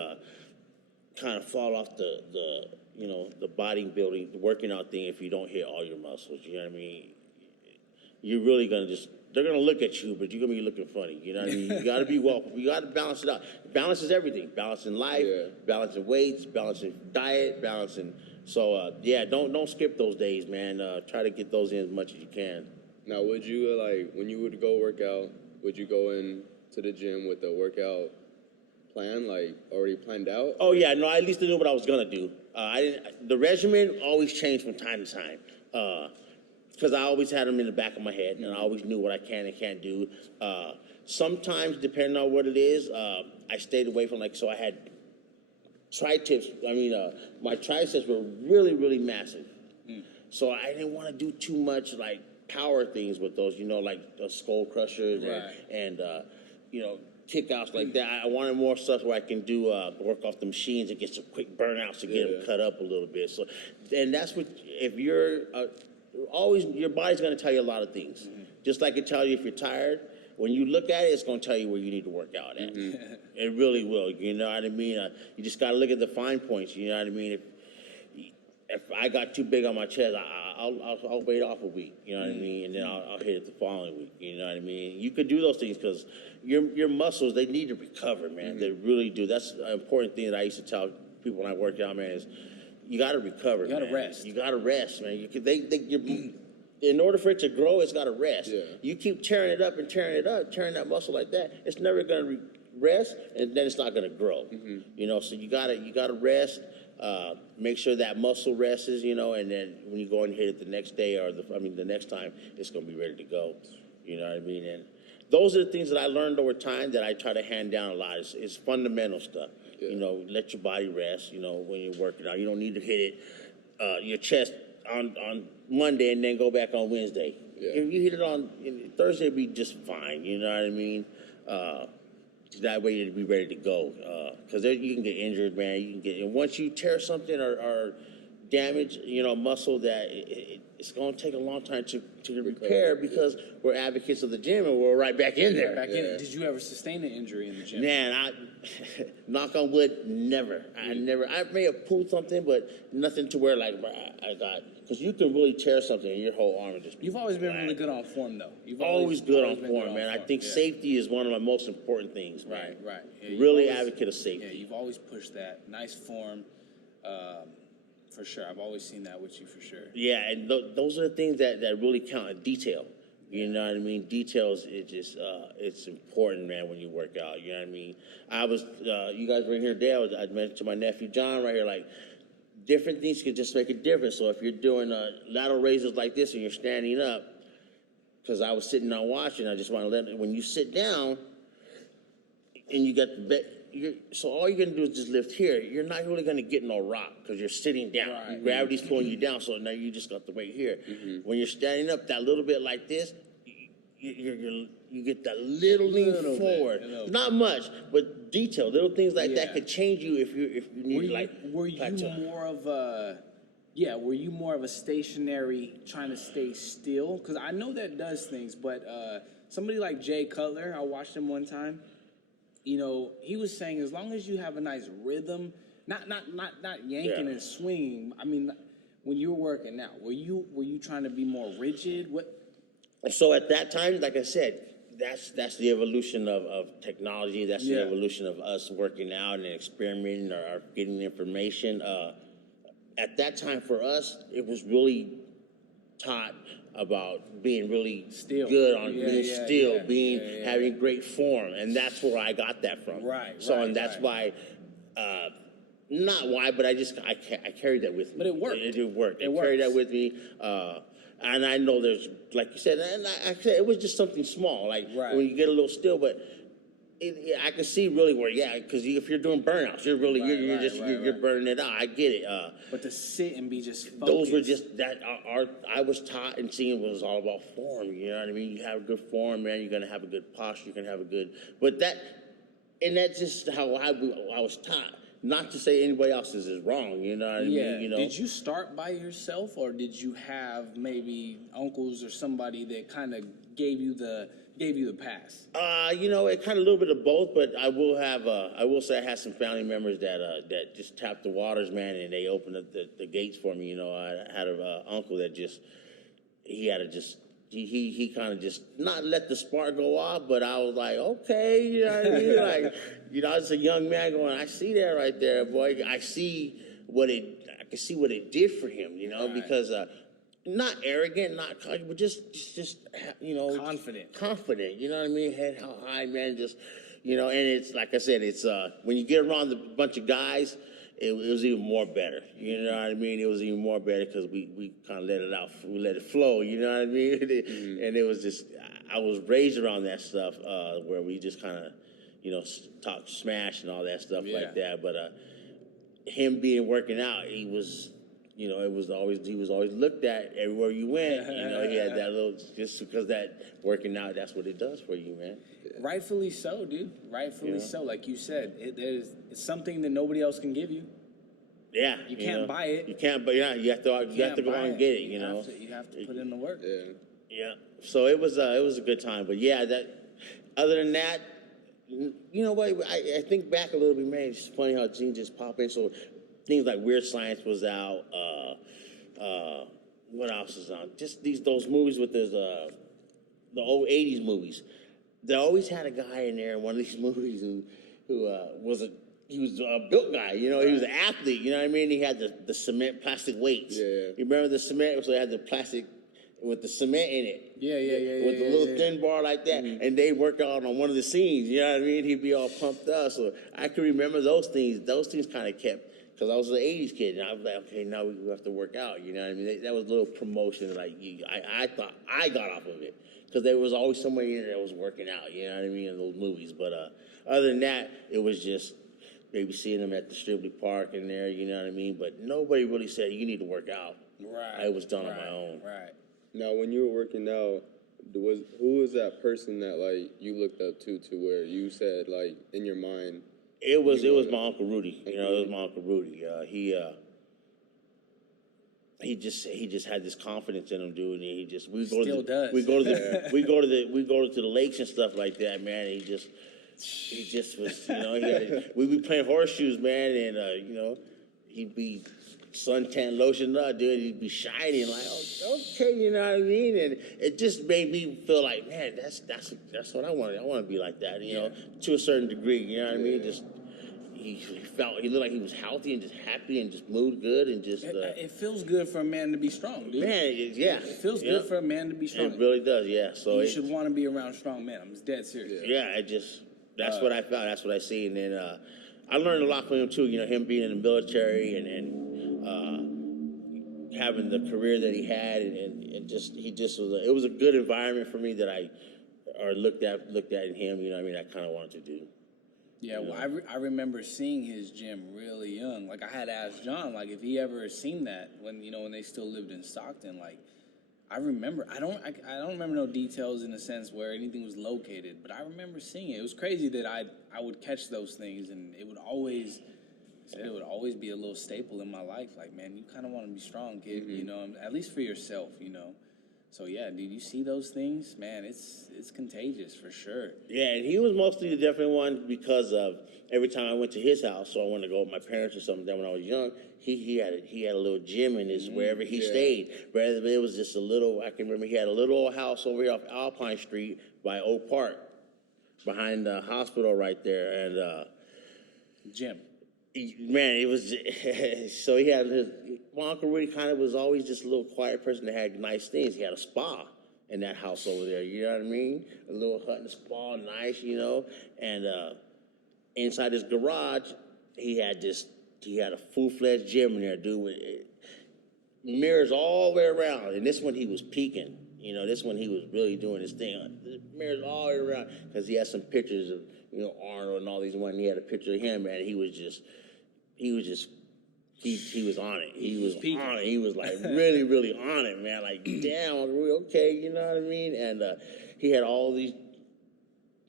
kind of fall off the bodybuilding, the working out thing if you don't hit all your muscles. You know what I mean? You're really they're gonna look at you, but you're gonna be looking funny. You know what I mean? You gotta be you gotta balance it out. Balance is everything. Balancing life, balancing weights, balancing diet, balancing. So don't skip those days, man. Try to get those in as much as you can. Now, would you when you would go work out? Would you go in to the gym with the workout plan, already planned out? Oh yeah, no. At least I knew what I was gonna do. The regimen always changed from time to time because I always had them in the back of my head, and I always knew what I can and can't do. Sometimes, depending on what it is, I stayed away from so I had tri-tips. My triceps were really, really massive. So I didn't want to do too much power things with those, like the skull crushers and kickouts like that. I wanted more stuff where I can do work off the machines and get some quick burnouts to get them cut up a little bit. So, and that's what if you're always your body's going to tell you a lot of things. Just like it tells you if you're tired. When you look at it, it's going to tell you where you need to work out at. It really will. You know what I mean? You just got to look at the fine points. You know what I mean? If I got too big on my chest, I'll wait off a week. You know what I mean? And then I'll hit it the following week. You know what I mean? You could do those things because your muscles, they need to recover, man. They really do. That's an important thing that I used to tell people when I work out, man, is you got to recover. You got to rest. You got to rest, man. In order for it to grow, it's got to rest. You keep tearing it up, tearing that muscle like that, it's never going to rest, and then it's not going to grow. So you gotta rest. Make sure that muscle rests, and then when you go and hit it the next day or the next time, it's going to be ready to go. You know what I mean? And those are the things that I learned over time that I try to hand down a lot. It's fundamental stuff. Let your body rest. When you're working out, you don't need to hit it your chest on Monday and then go back on Wednesday. If you hit it on Thursday, it'll be just fine. You know what I mean? That way you'll be ready to go. Because you can get injured, man. And once you tear something or damage, a muscle that it's going to take a long time to repair because we're advocates of the gym and we're right back in there. Did you ever sustain an injury in the gym? Man, knock on wood, never. I may have pulled something, but nothing to where like I got, because you can really tear something and your whole arm is just. You've always been really good on form, though. You've always good on been form, man. I think safety is one of my most important things, man. Right. Yeah, really advocate of safety. Yeah, you've always pushed that. Nice form, for sure. I've always seen that with you, for sure. Yeah, and those are the things that really count. Detail. You know what I mean? Details, it's important, man, when you work out. You know what I mean? You guys were here today. I mentioned to my nephew John right here, like, different things could just make a difference. So if you're doing lateral raises like this and you're standing up, because I was sitting down watching, I just want to when you sit down and you got so all you're going to do is just lift here. You're not really going to get no rock because you're sitting down. Right. Gravity's pulling you down, so now you just got the weight here. When you're standing up that little bit like this, you get that little lean forward. Not much, but detail, little things like that could change you if you need Were you more of a stationary trying to stay still? Because I know that does things, but somebody like Jay Cutler, I watched him one time. You know, he was saying as long as you have a nice rhythm, not yanking and swinging. I mean, when you were working out, were you trying to be more rigid? What? So at that time, like I said, that's the evolution of technology. That's the evolution of us working out and experimenting or getting information. At that time for us, it was really taught about being really good on being still, having great form, and that's where I got that from. That's why, not why, but I carried that with me. But it worked. It worked. It carried that with me, and I know there's, like you said, and I said it was just something small, like when you get a little still, but. I can see really where, because if you're doing burnouts, you're really you're burning it out. I get it. But to sit and be just focused. Those were just that I was taught and seeing was all about form. You know what I mean? You have a good form, man. You're gonna have a good posture. You're gonna have a good. But that's just how I was taught. Not to say anybody else's is wrong. You know what I mean? You know. Did you start by yourself, or did you have maybe uncles or somebody that kind of gave you the pass? It kind of a little bit of both, but I will say I had some family members that just tapped the waters, man, and they opened up the gates for me. You know, I had an uncle that he kind of just not let the spark go off, but I was like, okay, you know what I mean? Like, I was a young man going, I see that right there, boy. I can see what it did for him, because not arrogant, not cocky, but just confident. You know what I mean? Head high, man. Just and it's like I said, it's when you get around a bunch of guys, it was even more better. You know what I mean? It was even more better because we kind of let it out, we let it flow. You know what I mean? And it was just I was raised around that stuff where we just kind of talk smash and all that stuff like that. But him being working out, he was. He was always looked at everywhere you went. He had that little, just because that working out, that's what it does for you, man. Rightfully so, dude. Rightfully so. Like you said, it's something that nobody else can give you. Yeah, you can't buy it. You can't, but you have to go out and get it. You have to put in the work. Yeah. So it was a good time, but other than that, what? I think back a little bit, man. It's funny how Gene just popped in. So. Things like Weird Science was out. What else is on? Just those movies with the old '80s movies. They always had a guy in there in one of these movies who was a built guy. He was an athlete. You know what I mean? He had the cement plastic weights. Yeah. You remember the cement? So it had the plastic with the cement in it. Yeah. With the little thin bar like that. Mm-hmm. And they work out on one of the scenes. You know what I mean? He'd be all pumped up. So I can remember those things. Those things kind of kept. Because I was an '80s kid, and I was like, okay, now we have to work out. You know what I mean? That was a little promotion. Like I thought I got off of it because there was always somebody in there that was working out. You know what I mean? In those movies. But other than that, it was just maybe seeing them at the Stribley Park in there. You know what I mean? But nobody really said you need to work out. Right. I was done on my own. Right. Now, when you were working out, who was that person that like you looked up to where you said like in your mind? It was my Uncle Rudy. It was my Uncle Rudy. He just had this confidence in him, dude. And we go to the lakes and stuff like that, man. And he just he just was, we'd be playing horseshoes, man, and, he'd be suntan lotion up, dude. He'd be shining like, oh, okay, you know what I mean? And it just made me feel like, man, that's what I want. I want to be like that, to a certain degree, you know what I mean? Just he looked like he was healthy and just happy and just moved good and just. It feels good for a man to be strong, dude. Man, it feels good for a man to be strong. It really does, yeah. So you should want to be around strong men. I'm dead serious. Yeah, that's what I found. That's what I see, and then I learned a lot from him too. Him being in the military and having the career that he had, and it was a good environment for me that I looked at in him. You know what I mean? I kind of wanted to do. Yeah, well, I remember seeing his gym really young. Like, I had asked John, like, if he ever seen that when they still lived in Stockton. Like, I remember, I don't remember no details in the sense where anything was located, but I remember seeing it. It was crazy that I would catch those things, and it would always be a little staple in my life. Like, man, you kind of want to be strong, kid, at least for yourself, So, yeah, dude, you see those things, man, it's contagious for sure. Yeah, and he was mostly the different one because of every time I went to his house, so I wanted to go with my parents or something. Then when I was young, he had a little gym in his wherever he stayed. But it was just I can remember he had a little old house over here off Alpine Street by Oak Park, behind the hospital right there, and Gym. Man, it was so he had my Uncle Rudy kind of was always just a little quiet person that had nice things. He had a spa in that house over there, you know what I mean? A little hut and a spa, nice, and inside his garage, he had a full-fledged gym in there, dude, with mirrors all the way around. And this one he was peaking. This one he was really doing his thing. Mirrors all the way around because he had some pictures of Arnold and all these ones. He had a picture of him, man. He was on it. He was on it. He was like really, really on it, man. Like, damn, okay, you know what I mean? And he had all these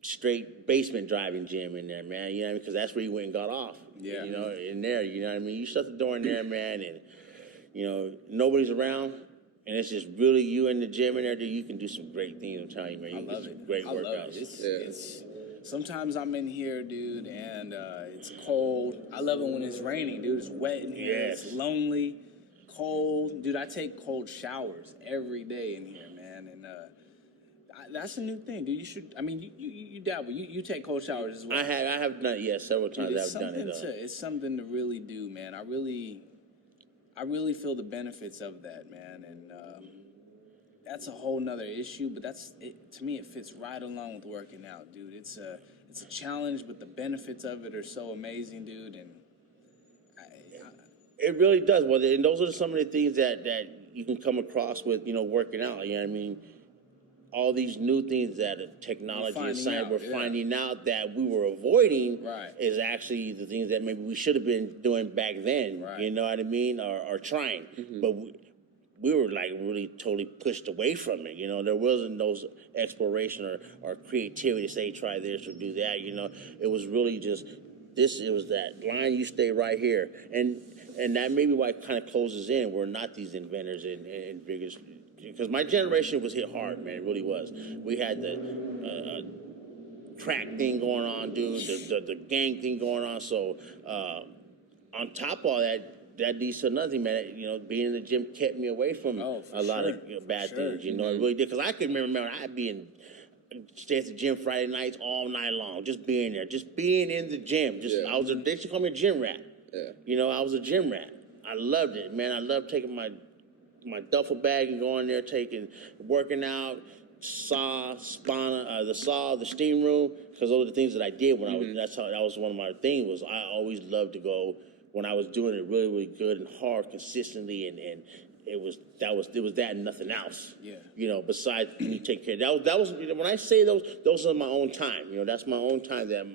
straight basement driving gym in there, man. You know what I mean? Because that's where he went and got off. Yeah. In there. You know what I mean? You shut the door in there, man, and nobody's around. And it's just really you in the gym in there, dude. You can do some great things. I'm telling you, man. You can do some great workouts. It's sometimes I'm in here, dude, and it's cold. I love it when it's raining, dude. It's wet in here. Yes. It's lonely, cold, dude. I take cold showers every day in here, man, and that's a new thing, dude. You should. I mean, you dabble. You take cold showers as well. I have done it. Several times. Dude, I've done it. It's something to really do, man. I really feel the benefits of that, man, and that's a whole nother issue. But to me, it fits right along with working out, dude. It's a challenge, but the benefits of it are so amazing, dude. And it really does. Well, and those are some of the things that you can come across with working out. You know what I mean? All these new things that technology and science we're finding out that we were avoiding is actually the things that maybe we should have been doing back then. Right. You know what I mean? Or trying. Mm-hmm. But we were like really totally pushed away from it. There wasn't those exploration or creativity to say try this or do that. It was really just it was that line, you stay right here. And that may be why it kind of closes in. We're not these inventors and biggest. Because my generation was hit hard, man. It really was. We had the crack thing going on, dude. The gang thing going on. So on top of all that leads to nothing, man. Being in the gym kept me away from a lot of bad things. It really did. Because I can remember I'd stay at the gym Friday nights all night long, just being there, just being in the gym. They used to call me a gym rat. Yeah. I was a gym rat. I loved it, man. I loved taking my duffel bag and going there, working out, the steam room, because those are the things that I did when I was. That was one of my things. Was I always loved to go when I was doing it really, really good and hard, consistently, and it was that and nothing else. Yeah. Besides me take care. That was when I say those are my own time. That's my own time that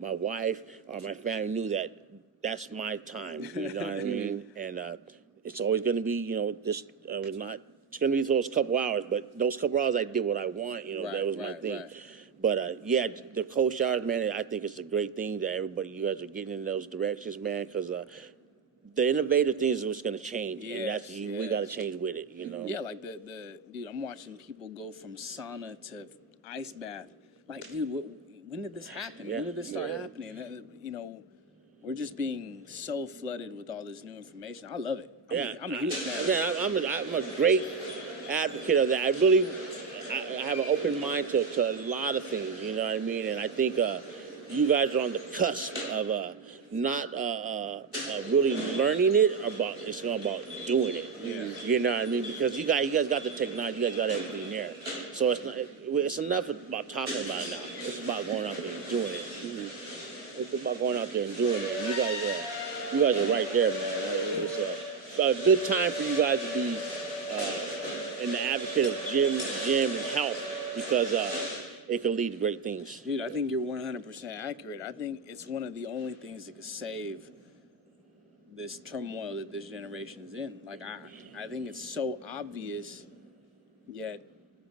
my wife or my family knew that that's my time. You know what I mean? And it's always going to be, it's going to be those couple hours, but those couple hours I did what I want, that was my thing. Right. But the cold showers, man, I think it's a great thing that you guys are getting in those directions, man, because the innovative things are what's going to change, and we got to change with it, Yeah, like the dude, I'm watching people go from sauna to ice bath. Like, dude, when did this happen? Yeah. When did this start happening? We're just being so flooded with all this new information. I love it. I'm a huge fan. Man, I'm a great advocate of that. I have an open mind to a lot of things, you know what I mean? And I think you guys are on the cusp of not really learning it, it's about doing it. Yeah. You know what I mean? Because you guys got the technology, you guys got everything there. So it's enough about talking about it now. It's about going out there and doing it. It's about going out there and doing it. And you guys are right there, man. It's a good time for you guys to be an advocate of gym and health, because it can lead to great things. Dude, I think you're 100% accurate. I think it's one of the only things that could save this turmoil that this generation's in. Like, I think it's so obvious, yet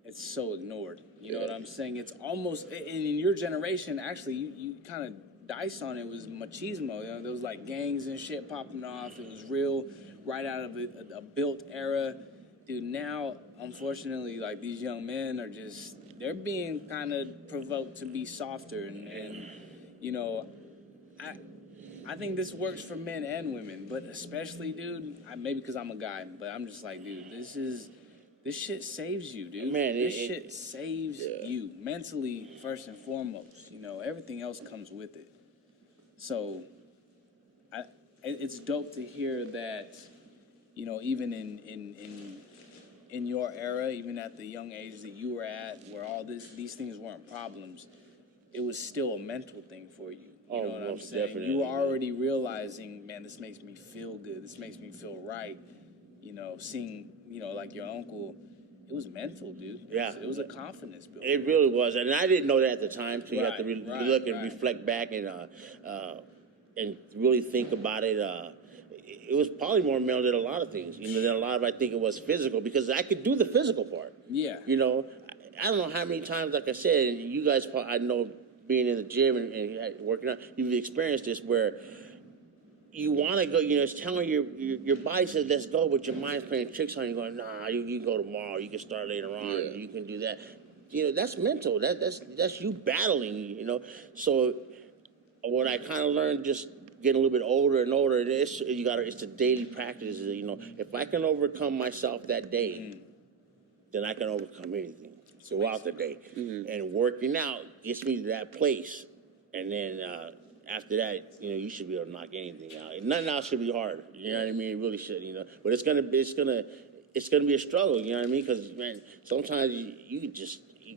it's so ignored. You know what I'm saying? It's almost, and in your generation, actually, you kind of diced on it. It was machismo. There was like gangs and shit popping off. It was real, right out of a built era. Dude, now, unfortunately, like, these young men are just, they're being kind of provoked to be softer. And I think this works for men and women, but especially, dude, maybe because I'm a guy, but I'm just like, dude, this shit saves you, dude. Man, this shit saves you mentally, first and foremost. Everything else comes with it. So it's dope to hear that, even in your era, even at the young age that you were at, where all these things weren't problems, it was still a mental thing for you. You know what I'm saying? Definitely. You were already realizing, man, this makes me feel good. This makes me feel right. Seeing, like your uncle, it was mental, dude. It was a confidence builder. It really was, and I didn't know that at the time. So you have to look and reflect back and really think about it. It was probably more mental than a lot of things. Than a lot of, I think it was physical, because I could do the physical part. Yeah. I don't know how many times, like I said, and you guys, I know, being in the gym and working out, you've experienced this where you want to go, it's telling your body says, let's go, but your mind's playing tricks on you, going, nah, you can go tomorrow, you can start later on, you can do that. That's mental. That's you battling, So what I kind of learned, just getting a little bit older and older, it's the daily practice. If I can overcome myself that day, then I can overcome anything throughout the day. And working out gets me to that place, and then after that, you should be able to knock anything out. And nothing else should be hard. You know what I mean? It really should. But it's gonna be a struggle. You know what I mean? Because, man, sometimes you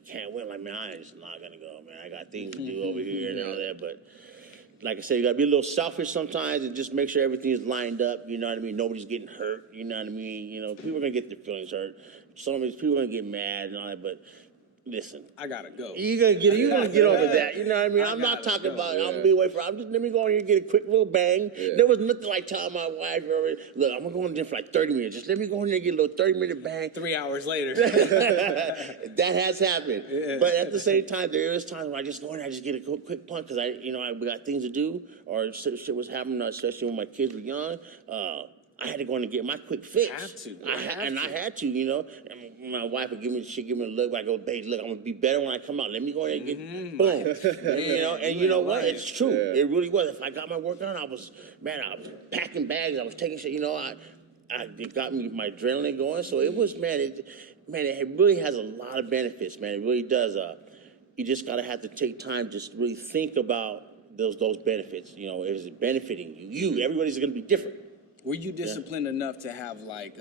can't win. Like, man, I'm just not gonna go. Man, I got things to do over here and all that. But like I said, you gotta be a little selfish sometimes and just make sure everything is lined up. You know what I mean? Nobody's getting hurt. You know what I mean? People are gonna get their feelings hurt. Some of these people are gonna get mad and all that, but listen, I gotta go. You're gonna get over that. You know what I mean? I'm not talking about I'm gonna be away let me go in here and get a quick little bang. There was nothing like telling my wife, look, I'm gonna go in there for like 30 minutes. Just let me go in there and get a little 30-minute bang. 3 hours later. That has happened. Yeah. But at the same time, there is times when I just go in there, I just get a quick punch because we got things to do, or shit was happening, especially when my kids were young. I had to go in and get my quick fix. I had to. I had to, And my wife would give me a look. I go, babe, look, I'm gonna be better when I come out. Let me go in and get boom. And you know what? It's true. Yeah. It really was. If I got my work on, I was packing bags. I was taking shit. It got me my adrenaline going. So it was, it really has a lot of benefits, man. It really does. You just gotta have to take time just to really think about those benefits. Is it benefiting you? Everybody's gonna be different. Were you disciplined enough to have like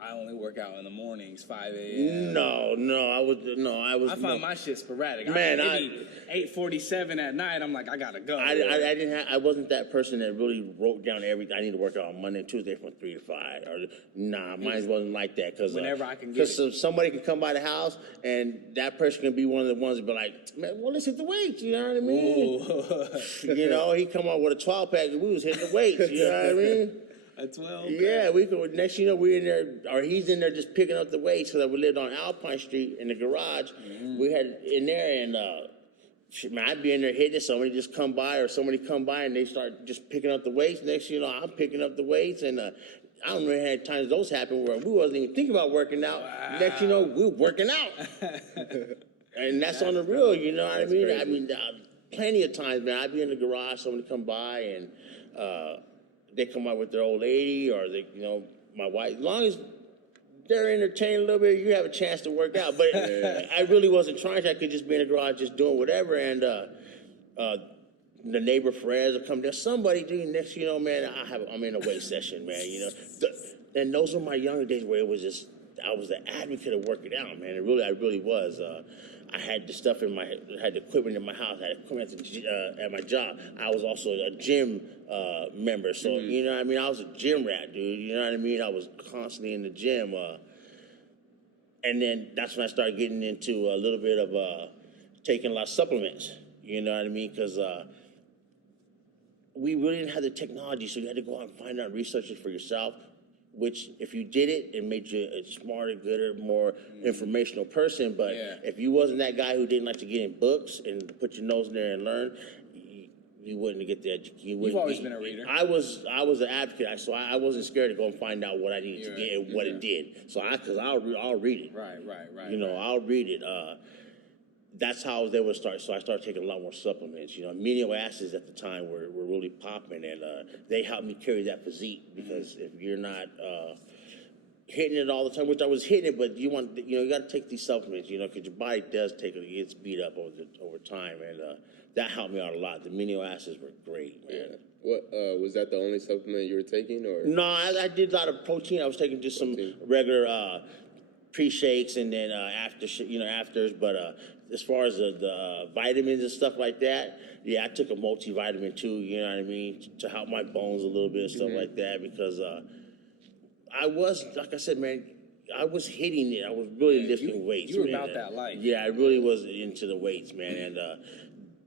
I only work out in the mornings, 5 a.m.? No, I was. I find my shit sporadic. Man, 8:47 at night. I'm like, I gotta go. I wasn't that person that really wrote down everything. I need to work out on Monday and Tuesday from 3 to 5. Mine wasn't like that because whenever I can get it. Because somebody could come by the house and that person can be one of the ones that be like, man, well, let's hit the weights. You know what I mean? He come up with a 12-pack and we was hitting the weights. You know what I mean? A 12? Yeah, we could. Next, we're in there, or he's in there just picking up the weights. So that we lived on Alpine Street in the garage. We had in there, and I'd be in there hitting it. Somebody just come by, or somebody come by, and they start just picking up the weights. Next, I'm picking up the weights, and I don't know how many times those happen where we wasn't even thinking about working out. Wow. Next, we were working out. And that's on the real, you know what I mean? crazy. I mean, plenty of times, man, I'd be in the garage, somebody come by, and they come out with their old lady, or they, you know, my wife. As long as they're entertained a little bit, you have a chance to work out. But I really wasn't trying to. I could just be in the garage, just doing whatever, and the neighbor friends will come there. Somebody, dude, next, you know, man, I'm in a weight session, man. You know, and those were my younger days where it was just. I was the advocate of working out, man. I really was. I had the stuff had the equipment in my house, I had equipment at my job. I was also a gym member, so you know what I mean. I was a gym rat, dude. You know what I mean. I was constantly in the gym, and then that's when I started getting into a little bit of taking a lot of supplements. You know what I mean? Because we really didn't have the technology, so you had to go out and find out and research it for yourself. Which, if you did it, it made you a smarter, gooder, more informational person. But if you wasn't that guy who didn't like to get in books and put your nose in there and learn, you wouldn't get the education. You've always been a reader. I was an advocate, so I wasn't scared to go and find out what I needed to get and what it did. So I'll read it. Right. You know, I'll read it. That's how I was able to start. So I started taking a lot more supplements. You know, amino acids at the time were really popping, and they helped me carry that physique. Because if you're not hitting it all the time, which I was hitting it, but you got to take these supplements. You know, because your body gets beat up over time, and that helped me out a lot. The amino acids were great, man. Yeah. What was that the only supplement you were taking, or? No, I did a lot of protein. I was taking just some regular pre-shakes and then afters, but as far as the vitamins and stuff like that, yeah, I took a multivitamin too, you know what I mean, to help my bones a little bit and stuff like that, because I was, like I said, man, I was hitting it. I was really lifting weights. You were man. about that life. Yeah, I really was into the weights, man, and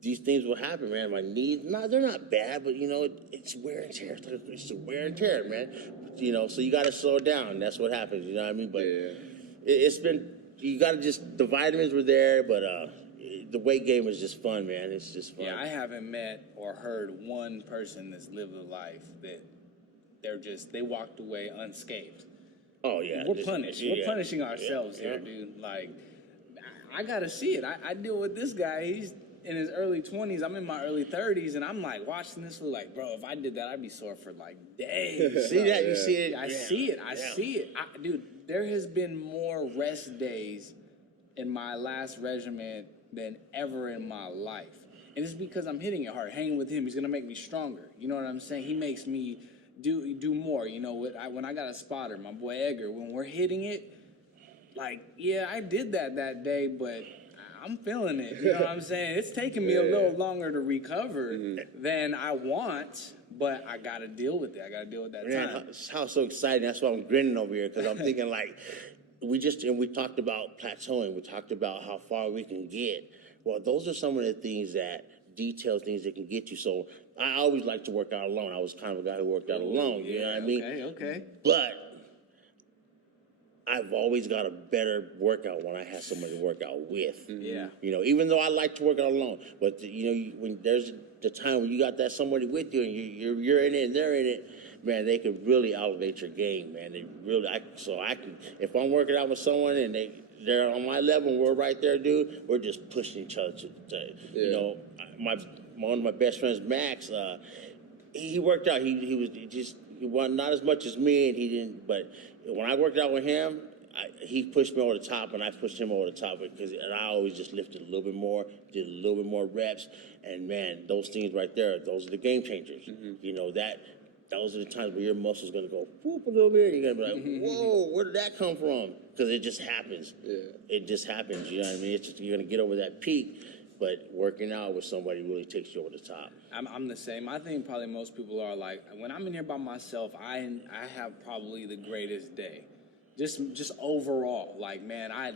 these things will happen, man. My knees, they're not bad, but, you know, it's wear and tear. It's wear and tear, man. You know, so you got to slow down. That's what happens, you know what I mean? But it's been, you got to just, the vitamins were there, but the weight game was just fun, man. It's just fun. Yeah, I haven't met or heard one person that's lived a life that they walked away unscathed. Oh, yeah. We're punished. We're punishing ourselves here, dude. Like, I got to see it. I deal with this guy. He's in his early 20s. I'm in my early 30s, and I'm like watching this. Like, bro, if I did that, I'd be sore for like days. See that? You see it? I see it. I see it. Dude, there has been more rest days in my last regiment than ever in my life. And it's because I'm hitting it hard. Hanging with him, he's going to make me stronger. You know what I'm saying? He makes me do more. You know, when I got a spotter, my boy Edgar, when we're hitting it, like, yeah, I did that day, but I'm feeling it. You know what I'm saying? It's taking me a little longer to recover than I want, but I got to deal with it. I got to deal with that time. How so exciting. That's why I'm grinning over here, because I'm thinking, like, we talked about plateauing. We talked about how far we can get. Well, those are some of the things that can get you. So I always like to work out alone. I was kind of a guy who worked out alone. You know what I mean? Okay. But I've always got a better workout when I have somebody to work out with. Yeah. You know, even though I like to work out alone, but when there's the time when you got that somebody with you and you're in it and they're in it, man, they could really elevate your game, man. They really, if I'm working out with someone and they're on my level and we're right there, dude, we're just pushing each other you know, one of my best friends, Max, he worked out. He won not as much as me, and he didn't. But when I worked out with him, he pushed me over the top, and I pushed him over the top and I always just lifted a little bit more, did a little bit more reps, and man, those things right there, those are the game changers. You know those are the times where your muscles gonna go whoop a little bit, and you're gonna be like, whoa, where did that come from? Because it just happens. Yeah. It just happens. You know what I mean? You're gonna get over that peak. But working out with somebody really takes you over the top. I'm the same. I think probably most people are like, when I'm in here by myself, I have probably the greatest day. Just overall. Like, man, I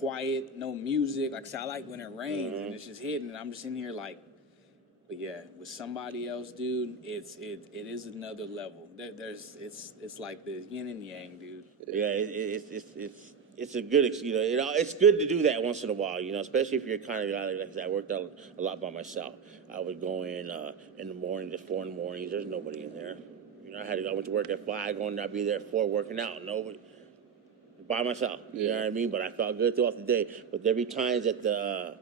quiet, no music. Like I said, I like when it rains and it's just hitting and I'm just in here like, but yeah, with somebody else, dude, it is another level. It's like the yin and yang, dude. Yeah, it's a good, it's good to do that once in a while, especially if you're kind of like I said, I worked out a lot by myself. I would go in the morning, just 4 in the mornings. There's nobody in there. I went to work at 5, going there, I'd be there at 4 working out. Nobody. by myself. You know what I mean? But I felt good throughout the day. But every time that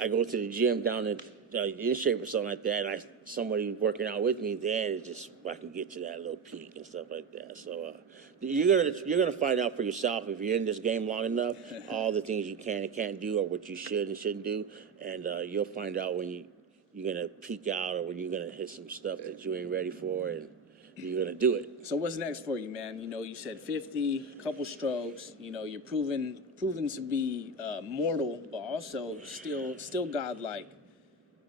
I go to the gym down at in shape or something like that, and somebody working out with me, then it just I can get to that little peak and stuff like that. So you're gonna find out for yourself if you're in this game long enough, all the things you can and can't do, or what you should and shouldn't do, and you'll find out when you're gonna peak out or when you're gonna hit some stuff that you ain't ready for, and you're gonna do it. So what's next for you, man? You know, you said 50, couple strokes. You know, you're proven to be mortal, but also still godlike.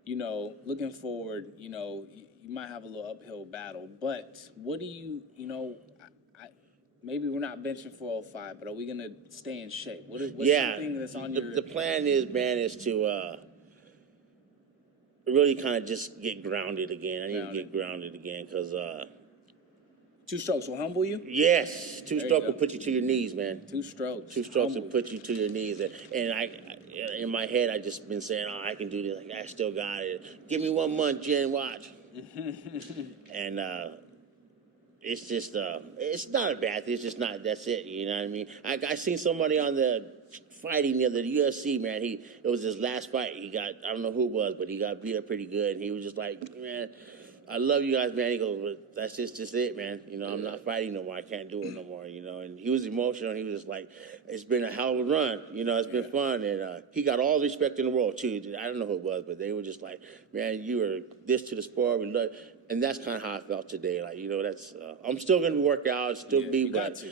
You know, looking forward, you know, you might have a little uphill battle, but what do you know, maybe we're not benching 405, but are we going to stay in shape? What's something that's on your... The plan is, man, is to really kind of just get grounded again. I need to get grounded again because... 2 strokes will humble you? Yes. 2 strokes will put you to your knees, man. 2 strokes. 2 strokes will put you to your knees. And I, in my head, I just been saying, oh, I can do this. Like, I still got it. Give me 1 month, Jen, watch. And it's just, it's not a bad thing. It's just not, that's it. You know what I mean? I seen somebody on the fighting the UFC, man. It was his last fight. He got, I don't know who it was, but he got beat up pretty good. And he was just like, man, I love you guys, man. He goes, but that's just it, man. You know, I'm not fighting no more. I can't do it no more, you know. And he was emotional. He was just like, it's been a hell of a run. You know, it's been fun. And he got all the respect in the world, too. I don't know who it was, but they were just like, man, you are this to the sport. We love. And that's kind of how I felt today. Like, you know, that's, I'm still going to work out, still be, but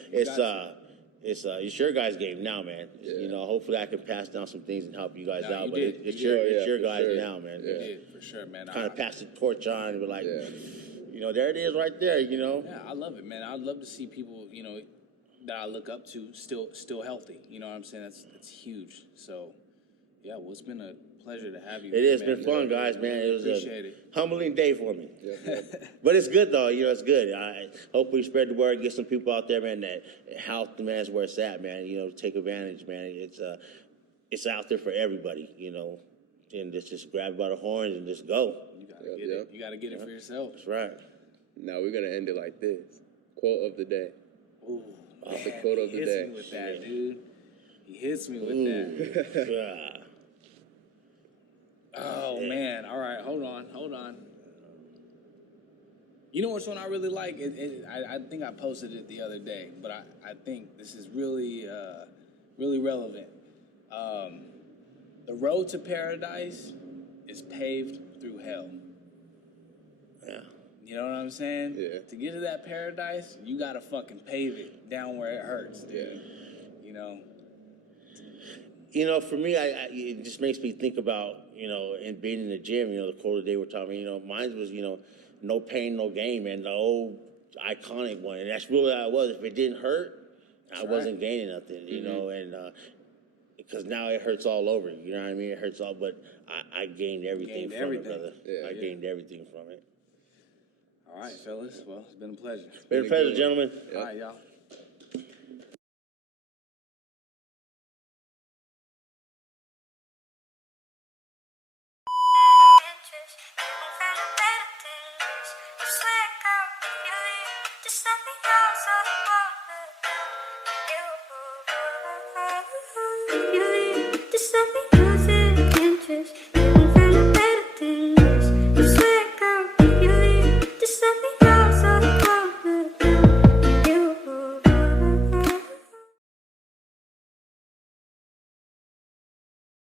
it's your guys' game now, man. Yeah. You know, hopefully I can pass down some things and help you guys out. But it's your guys now, man. You did, for sure, man. Kind of pass the torch on and be like, you know, there it is right there, you know. Yeah, I love it, man. I'd love to see people, you know, that I look up to still healthy. You know what I'm saying? That's huge. So, yeah, well, it's been a pleasure to have you. It has been fun, guys, man. It was a humbling day for me. But it's good, though. You know, it's good. I hope we spread the word, get some people out there, man, that health, man, is where it's at, man. You know, take advantage, man. It's out there for everybody, you know. And just grab it by the horns and just go. You got to get it. You got to get it for yourself. That's right. Now we're going to end it like this. Quote of the day. Ooh. The quote of the day. He hits me with that, dude. He hits me with that. Oh, man. All right, hold on. You know which one I really like? I think I posted it the other day, but I think this is really relevant. The road to paradise is paved through hell. Yeah. You know what I'm saying? Yeah. To get to that paradise, you got to fucking pave it down where it hurts, dude. Yeah. You know? You know, for me, it just makes me think about, you know, and being in the gym, you know, the quote of the day we're talking, you know, mine was, you know, no pain, no gain, man, the old iconic one. And that's really how it was. If it didn't hurt, I wasn't gaining nothing, you know, and because now it hurts all over, you know what I mean? It hurts all, but I gained everything from it, brother. I gained everything from it. All right, fellas. Well, it's been a pleasure. Been a pleasure, gentlemen. All right, y'all. You